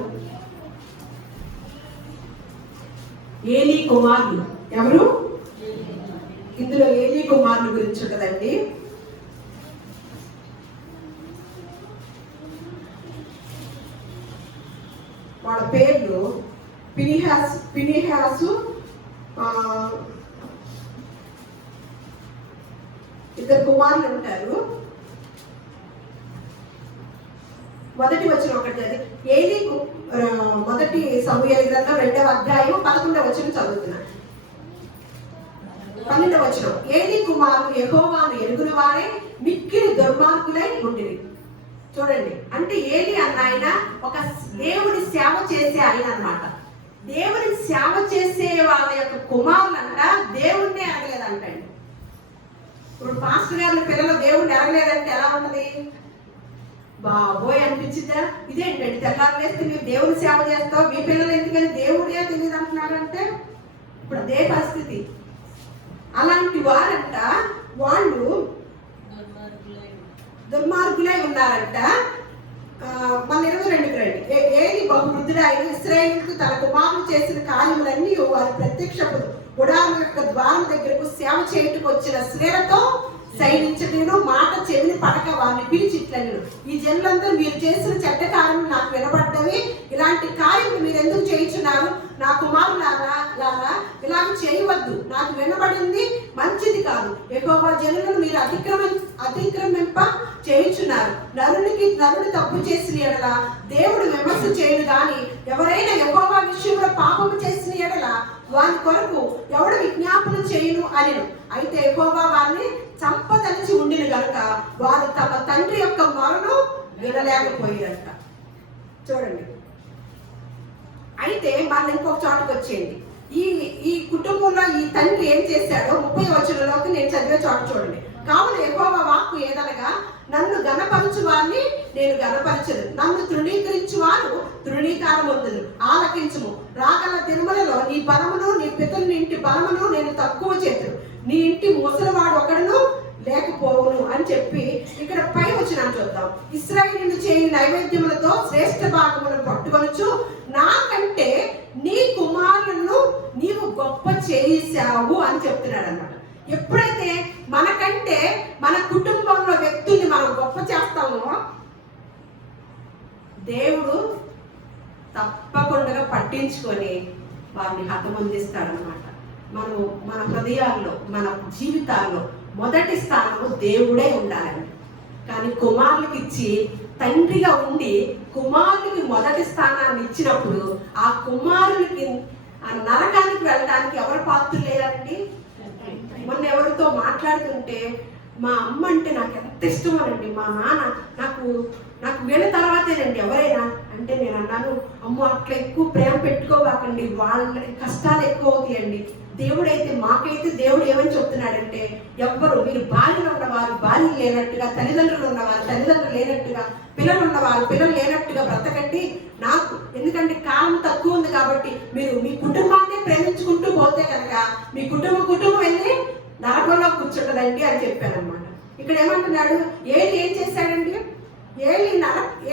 ఏలీ కుమారులు ఎవరు? ఇందులో ఏలీ కుమారుల గురించి ఉంటదండి. వాళ్ళ పేర్లు పినిహాసు, 2 కుమారులు ఉంటారు. మొదటి వచనం ఒకటి చదివి ఏలీ మొదటి సమూయేలు గ్రంథం 2వ అధ్యాయం 11వ వచనం చదువుతున్నా. 12వ వచనం ఏలీ కుమారులు యెహోవాను ఎరుగున వారే మిక్కిలి దుర్మార్గులై ఉండిరి. చూడండి, అంటే ఏలీ అన్న ఆయన ఒక దేవుడి సేవ చేసే ఆయన అన్నమాట. దేవుని సేవ చేసే వాళ్ళ యొక్క కుమారులంట దేవుణ్ణి ఎరగలేదంటండి. ఇప్పుడు పాస్టర్ గారి పిల్లలు దేవుణ్ణి ఎరగలేదంటే ఎలా ఉంటది? బాబోయ్ అనిపించిందా? ఇదేంటండి తెల్లారు వేస్తే మీరు దేవుని సేవ చేస్తావు, మీ పిల్లలు ఎందుకని దేవుడే తెలియదు అంటున్నారంటే ఇప్పుడు అదే పరిస్థితి. అలాంటి వారంట వాళ్ళు దుర్మార్గులై ఉన్నారంట. మన 22కి రండి. ఏలీ బహువృద్ధుడు అయిన ఇశ్రాయేలుకు తన కుమారులు చేసిన కార్యములన్నీ వారి ప్రత్యక్షపు గుడారం యొక్క ద్వారం దగ్గరకు సేవ చేయుటకు వచ్చిన స్త్రీలతో సైనించటను మాట చెవిని పడక వారిని పిలిచిట్లను, ఈ జనులందరూ మీరు చేసిన చెడ్డ కార్యములు నాకు వినబడ్డవి, ఇలాంటి కార్యములు మీరు ఎందుకు చేయించున్నారు? నా కుమారులారా ఇలాగ చేయవద్దు, నాకు వినబడింది మంచిది కాదు. యెహోవా జనులను మీరు అతిక్రమింప చేయించున్నారు. నరుడు తప్పు చేసిన ఎడల దేవుడు విమర్శ చేయడు గాని, ఎవరైనా యెహోవా విషయంలో పాపము చేసిన ఎడల వారి కొరకు ఎవడు విజ్ఞాపన చేయును అనిను. అయితే యెహోవా వారిని చంపదలిచి ఉండిన గనుక వారు తమ తండ్రి యొక్క మొరను వినలేకపోయారంట. చూడండి, అయితే మళ్ళీ ఇంకొక చోటకు వచ్చేయండి. ఈ కుటుంబంలో ఈ తండ్రి ఏం చేశాడో 30వ వచనంలోకి నేను చదివే చోట చూడండి. కావున యెహోవా వాక్కు ఏదనగా, నన్ను గణపరచు వారిని నేను గణపరచను, నన్ను తృణీకరించు వారు తృణీకారమొందును. ఆలకించుము, రాగల దినములలో నీ బలమును నీ పితరుని ఇంటి బలమును నేను తక్కువ చేతును, నీ ఇంటి ముసలివాడు ఒకడును లేకపోవును అని చెప్పి ఇక్కడ పై వచనం చూద్దాం. ఇశ్రాయేలు చేయు నైవేద్యములతో శ్రేష్ఠ భాగములను పట్టుకొనొచ్చు, నాకంటే నీ కుమారులను నీవు గొప్ప చేశావు అని చెప్తున్నాడు అన్నమాట. ఎప్పుడైతే మనకంటే మన కుటుంబంలో వ్యక్తుల్ని మనం గొప్ప చేస్తామో దేవుడు తప్పకుండా పట్టించుకొని వారిని హతమందిస్తాడనమాట. మన హృదయాల్లో మన జీవితాల్లో మొదటి స్థానము దేవుడే ఉండాలండి. కానీ కుమారులకి ఇచ్చి తండ్రిగా ఉండి కుమారునికి మొదటి స్థానాన్ని ఇచ్చినప్పుడు ఆ కుమారునికి ఆ నరకానికి వెళ్ళడానికి ఎవరు పాత్రలు లేరండి? మొన్న ఎవరితో మాట్లాడుతుంటే మా అమ్మ అంటే నాకు ఎంత ఇష్టమోనండి, మా నాన్న నాకు వీళ్ళ తర్వాతేనండి ఎవరైనా అంటే నేను అన్నాను, అమ్మో అట్లా ఎక్కువ ప్రేమ పెట్టుకోవాకండి, వాళ్ళ కష్టాలు ఎక్కువ అవుతాయండి. దేవుడైతే మాకైతే దేవుడు ఏమని చెప్తున్నాడంటే, ఎవ్వరు మీరు భార్యలు ఉన్నవారు భార్య లేనట్టుగా, తల్లిదండ్రులు ఉన్నవారు తల్లిదండ్రులు లేనట్టుగా, పిల్లలు ఉన్నవారు పిల్లలు లేనట్టుగా బ్రతకండి నాకు. ఎందుకంటే కాలం తక్కువ ఉంది కాబట్టి మీరు మీ కుటుంబాన్ని ప్రేమించుకుంటూ పోతే కనుక మీ కుటుంబం వెళ్ళి నరకంలో కూర్చుంటదండి అని చెప్పాను అనమాట. ఇక్కడ ఏమంటున్నాడు, ఏం చేశాడండి?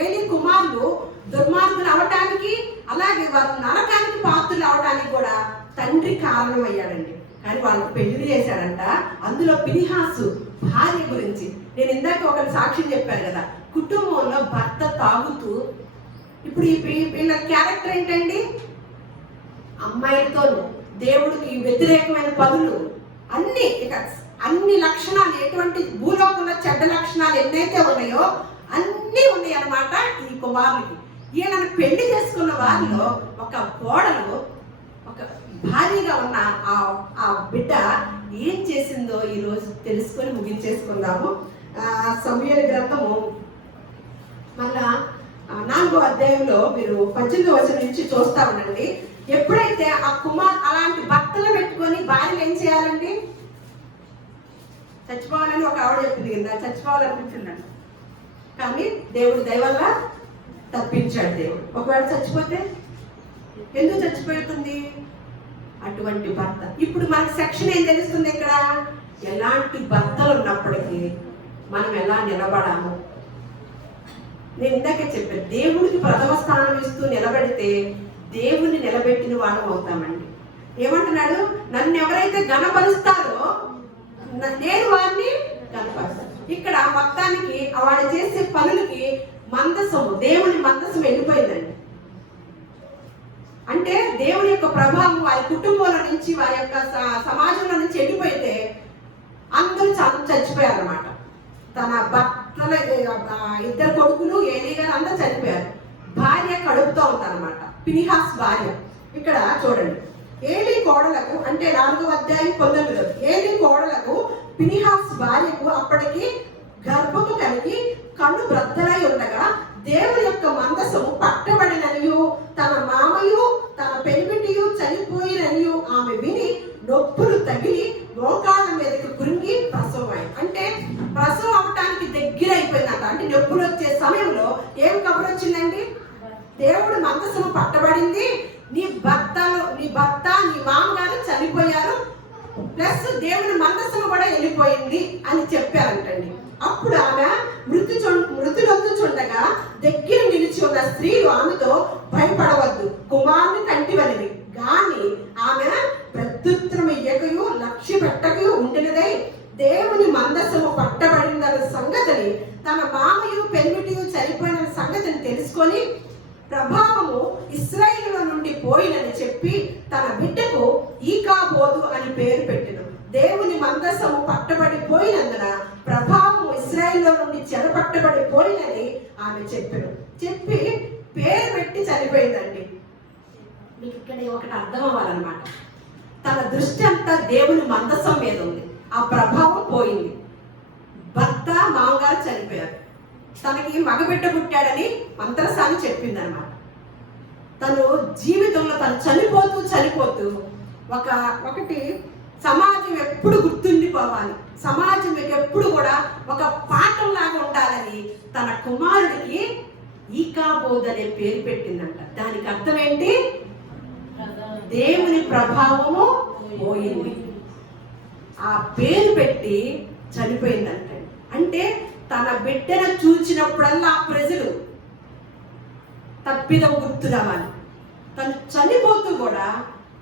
ఏలి కుమారులు దుర్మార్గులు అవటానికి, అలాగే వారు నరకానికి పాత్రలు అవటానికి కూడా తండ్రి కారణం అయ్యాడండి. కానీ వాళ్ళకి పెళ్లి చేశాడంట. అందులో ఫినెహాసు భార్య గురించి నేను ఇందాక ఒక సాక్ష్యం చెప్పాను కదా, కుటుంబంలో భర్త తాగుతూ, ఇప్పుడు వీళ్ళ క్యారెక్టర్ ఏంటండి? అమ్మాయిలతోనూ దేవుడికి వ్యతిరేకమైన పనులు అన్ని లక్షణాలు, ఎటువంటి భూలోకంలో చెడ్డ లక్షణాలు ఎన్నైతే ఉన్నాయో అన్నీ ఉన్నాయి అన్నమాట ఈ కుమారునికి. ఈయనను పెళ్లి చేసుకున్న వారిలో ఒక కోడలు, ఒక భార్యగా ఉన్న ఆ బిడ్డ ఏం చేసిందో ఈరోజు తెలుసుకొని ముగించేసుకుందాము. సమూయేలు గ్రంథము మళ్ళా 4వ అధ్యాయంలో మీరు 18వ వచనం నుంచి చూస్తా ఉండండి. ఎప్పుడైతే ఆ అలాంటి భర్తలు పెట్టుకొని భార్యలు ఏం చేయాలండి? చచ్చిపోవాలని ఒక ఆవిడ చెప్పింది కదా, చచ్చిపోవాలనిపించిందండి. కానీ దేవుడు దయ వల్ల తప్పించాడు దేవుడు. ఒకవేళ చచ్చిపోతే ఎందుకు చచ్చిపోతుంది? అటువంటి భర్త. ఇప్పుడు మనకి సెక్షన్ ఏం తెలుస్తుంది ఇక్కడ? ఎలాంటి భర్తలు ఉన్నప్పటికీ మనం ఎలా నిలబడాము. నేను ఇందాకే చెప్పాను, దేవుడికి ప్రథమ స్థానం ఇస్తూ నిలబడితే దేవుణ్ణి నిలబెట్టిన వాళ్ళం అవుతామండి. ఏమంటున్నాడు? నన్ను ఎవరైతే గణపరుస్తారో నేను వారిని గణపరుస్తాను. ఇక్కడ మొత్తానికి వాడు చేసే పనులకి మందసము, దేవుని మందసం వెళ్ళిపోయిందండి. అంటే దేవుని యొక్క ప్రభావం వారి కుటుంబంలో నుంచి, వారి యొక్క సమాజంలో నుంచి వెళ్ళిపోయితే అందరూ చచ్చిపోయారు అనమాట. తన భర్తల ఇద్దరు కొడుకులు ఏలీ గారు అందరూ చనిపోయారు. భార్య కడుపుతో ఉందన్నమాట, ఫినిహాస్ భార్య. ఇక్కడ చూడండి, ఏలీ కోడలకు అంటే 4వ అధ్యాయం 19 ఏలీ కోడలకు ఫినిహాస్ భార్యకు అప్పటికి గర్భము కలిగి కన్ను బ్రద్దలై ఉండగా దేవుని యొక్క మందసము పట్టబడిననియు తన మామయు తన పెనిమిటియు చనిపోయిననియు ఆమె విని నొప్పులు తగిలి మోకాళ్ళ మీదకి కురింగి ప్రసవం. అంటే ప్రసవం అవటానికి దగ్గర అయిపోయిందంట. అంటే నొప్పులు వచ్చే సమయంలో ఏం కబురు వచ్చిందండి? దేవుడు మందసము పట్టబడింది, నీ భర్త నీ మామగారు చనిపోయారు, ప్లస్ దేవుని మందసము కూడా వెళ్ళిపోయింది అని చెప్పారంటండి. అప్పుడు ఆమె మృతులొందుచుండగా దగ్గర నిలిచి ఉన్న స్త్రీలు ఆమెతో భయపడవద్దు, కుమారుని కంటివనిది. గాని ఆమె ప్రత్యుత్తరం ఇయ్యకయు లక్ష్య పెట్టకయు ఉండినదై దేవుని మందసము పట్టబడిందన్న సంగతిని తన మామయు పెనిమిటియు చనిపోయిన సంగతిని తెలుసుకొని ప్రభావము ఇశ్రాయేలుల నుండి పోయినని చెప్పి తన బిడ్డకు ఈకాబోదు అని పేరు పెట్టెను. దేవుని మందసము పట్టబడిపోయినందున ప్రభావము ఇశ్రాయేలుల నుండి చెరపట్టబడిపోయినని ఆమె చెప్పెను. చెప్పి పేరు పెట్టి చనిపోయిందండి. మీకు ఇక్కడ ఒకటి అర్థం అవ్వాలన్నమాట. తన దృష్టి అంతా దేవుని మందసం మీద ఉంది. ఆ ప్రభావం పోయింది. భర్త మామగారు చనిపోయారు. తనకి మగబిడ్డ పుట్టాడని మంత్రసాని చెప్పిందనమాట. తను జీవితంలో తను చనిపోతూ ఒకటి సమాజం ఎప్పుడు గుర్తుండిపోవాలి, సమాజం ఎప్పుడు కూడా ఒక పాఠం లాగా ఉండాలని తన కుమారుడికి ఈకాబోధ్ అనే పేరు పెట్టిందంట. దానికి అర్థం ఏంటి? దేవుని ప్రభావము పోయింది. ఆ పేరు పెట్టి చనిపోయిందంట. అంటే తన బిడ్డను చూచినప్పుడల్లా ఆ ప్రజలు తప్పిదం గుర్తు రావాలి. తను చనిపోతూ కూడా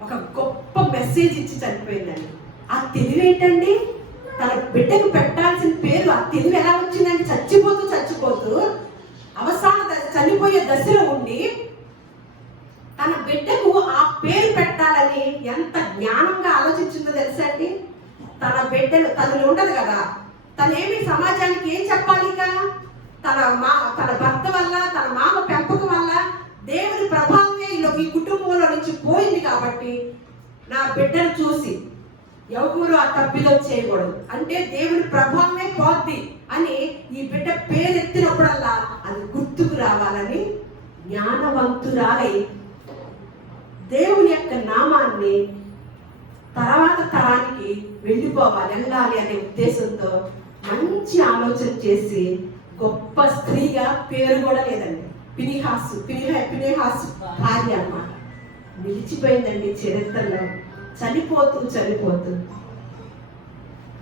ఒక గొప్ప మెసేజ్ ఇచ్చి చనిపోయిందండి. ఆ తెలివి ఏంటండి? తన బిడ్డకు పెట్టాల్సిన పేరు ఆ తెలివి ఎలా వచ్చిందండి? చచ్చిపోతూ అవసాన చనిపోయే దశలో ఉండి తన బిడ్డకు ఆ పేరు పెట్టాలని ఎంత జ్ఞానంగా ఆలోచించిందో తెలుసా అండి? తన బిడ్డలు తనలో ఉండదు కదా, తనేమి సమాజానికి ఏం చెప్పాలి? ఇక తన భర్త వల్ల తన మామ పెంపకం వల్ల దేవుని ప్రభావమే ఈ కుటుంబంలో నుంచి పోయింది. కాబట్టి నా బిడ్డను చూసి ఎవరు ఆ తప్పిదం చేయకూడదు, అంటే దేవుని ప్రభావమే పోద్ది అని ఈ బిడ్డ పేరెత్తినప్పుడల్లా అది గుర్తుకు రావాలని జ్ఞానవంతురాలై దేవుని యొక్క నామాన్ని తర్వాత తరానికి వెళ్ళాలి అనే ఉద్దేశంతో మంచి ఆలోచన చేసి గొప్ప స్త్రీగా పేరు కూడా లేదండి. ఫినిహాసు భార్య అన్నమాట. నిలిచిపోయిందండి చరిత్రలో. చనిపోతూ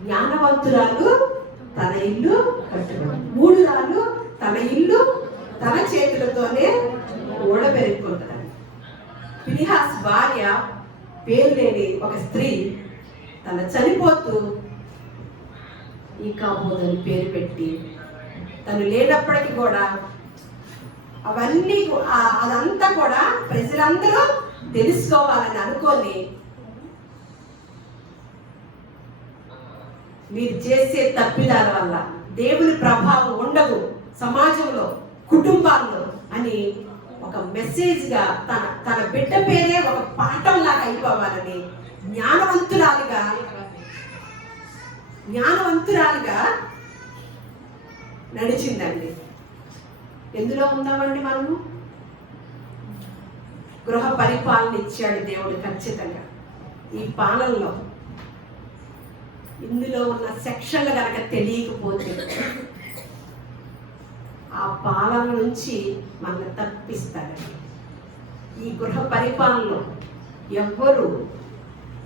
జ్ఞానవంతురాలు తన ఇల్లు కట్టుకుంది, మూఢురాలు తన ఇల్లు తన చేతులతోనే ఓడబెరుక్కుంటుంది. ఫినిహాస్ భార్య పేరు లేని ఒక స్త్రీ తన చనిపోతూ ఈకాబోధ్ అని పేరు పెట్టి తను లేనప్పటికీ కూడా అదంతా కూడా ప్రజలందరూ తెలుసుకోవాలని అనుకొని మీరు చేసే తప్పిదాల వల్ల దేవుని ప్రభావం ఉండదు సమాజంలో, కుటుంబాల్లో అని ఒక మెసేజ్ గా తన బిడ్డ పేరే ఒక పాఠం లాగా అయిపోవాలని జ్ఞానవంతురాలిగా నడిచిందండి. ఎందులో ఉందామండి మనము? గృహ పరిపాలన ఇచ్చాడు దేవుడు ఖచ్చితంగా. ఈ పాలనలో ఇందులో ఉన్న సెక్షన్లు కనుక తెలియకపోతే ఆ పాలన నుంచి మనల్ని తప్పిస్తారండి. ఈ గృహ పరిపాలనలో ఎవ్వరు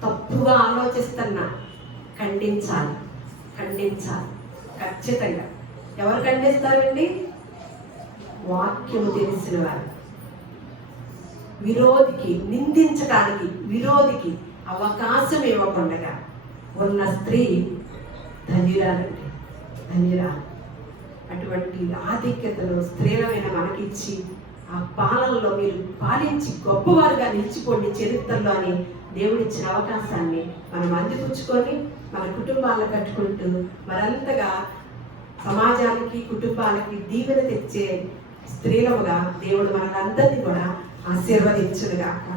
తప్పుగా ఆలోచిస్తున్నా ఖండించాలి ఖచ్చితంగా. ఎవరు ఖండిస్తారండి? వాక్యము తెలిసిన వారు. నిందించడానికి విరోధికి అవకాశం ఇవ్వకుండా ఉన్న స్త్రీ ధన్యురాలండి, ధన్యురాలు. అటువంటి ఆధిక్యతను స్త్రీలమైన మనకిచ్చి ఆ పాలనలో మీరు పాలించి గొప్పవారుగా నిలిచిపోండి చరిత్రలో అని దేవుడిచ్చిన అవకాశాన్ని మనం అందిపుచ్చుకొని మన కుటుంబాలను కట్టుకుంటూ మరంతగా సమాజానికి కుటుంబాలకి దీవెన తెచ్చే స్త్రీలముగా దేవుడు మనందరినీ కూడా ఆశీర్వదించునుగాక.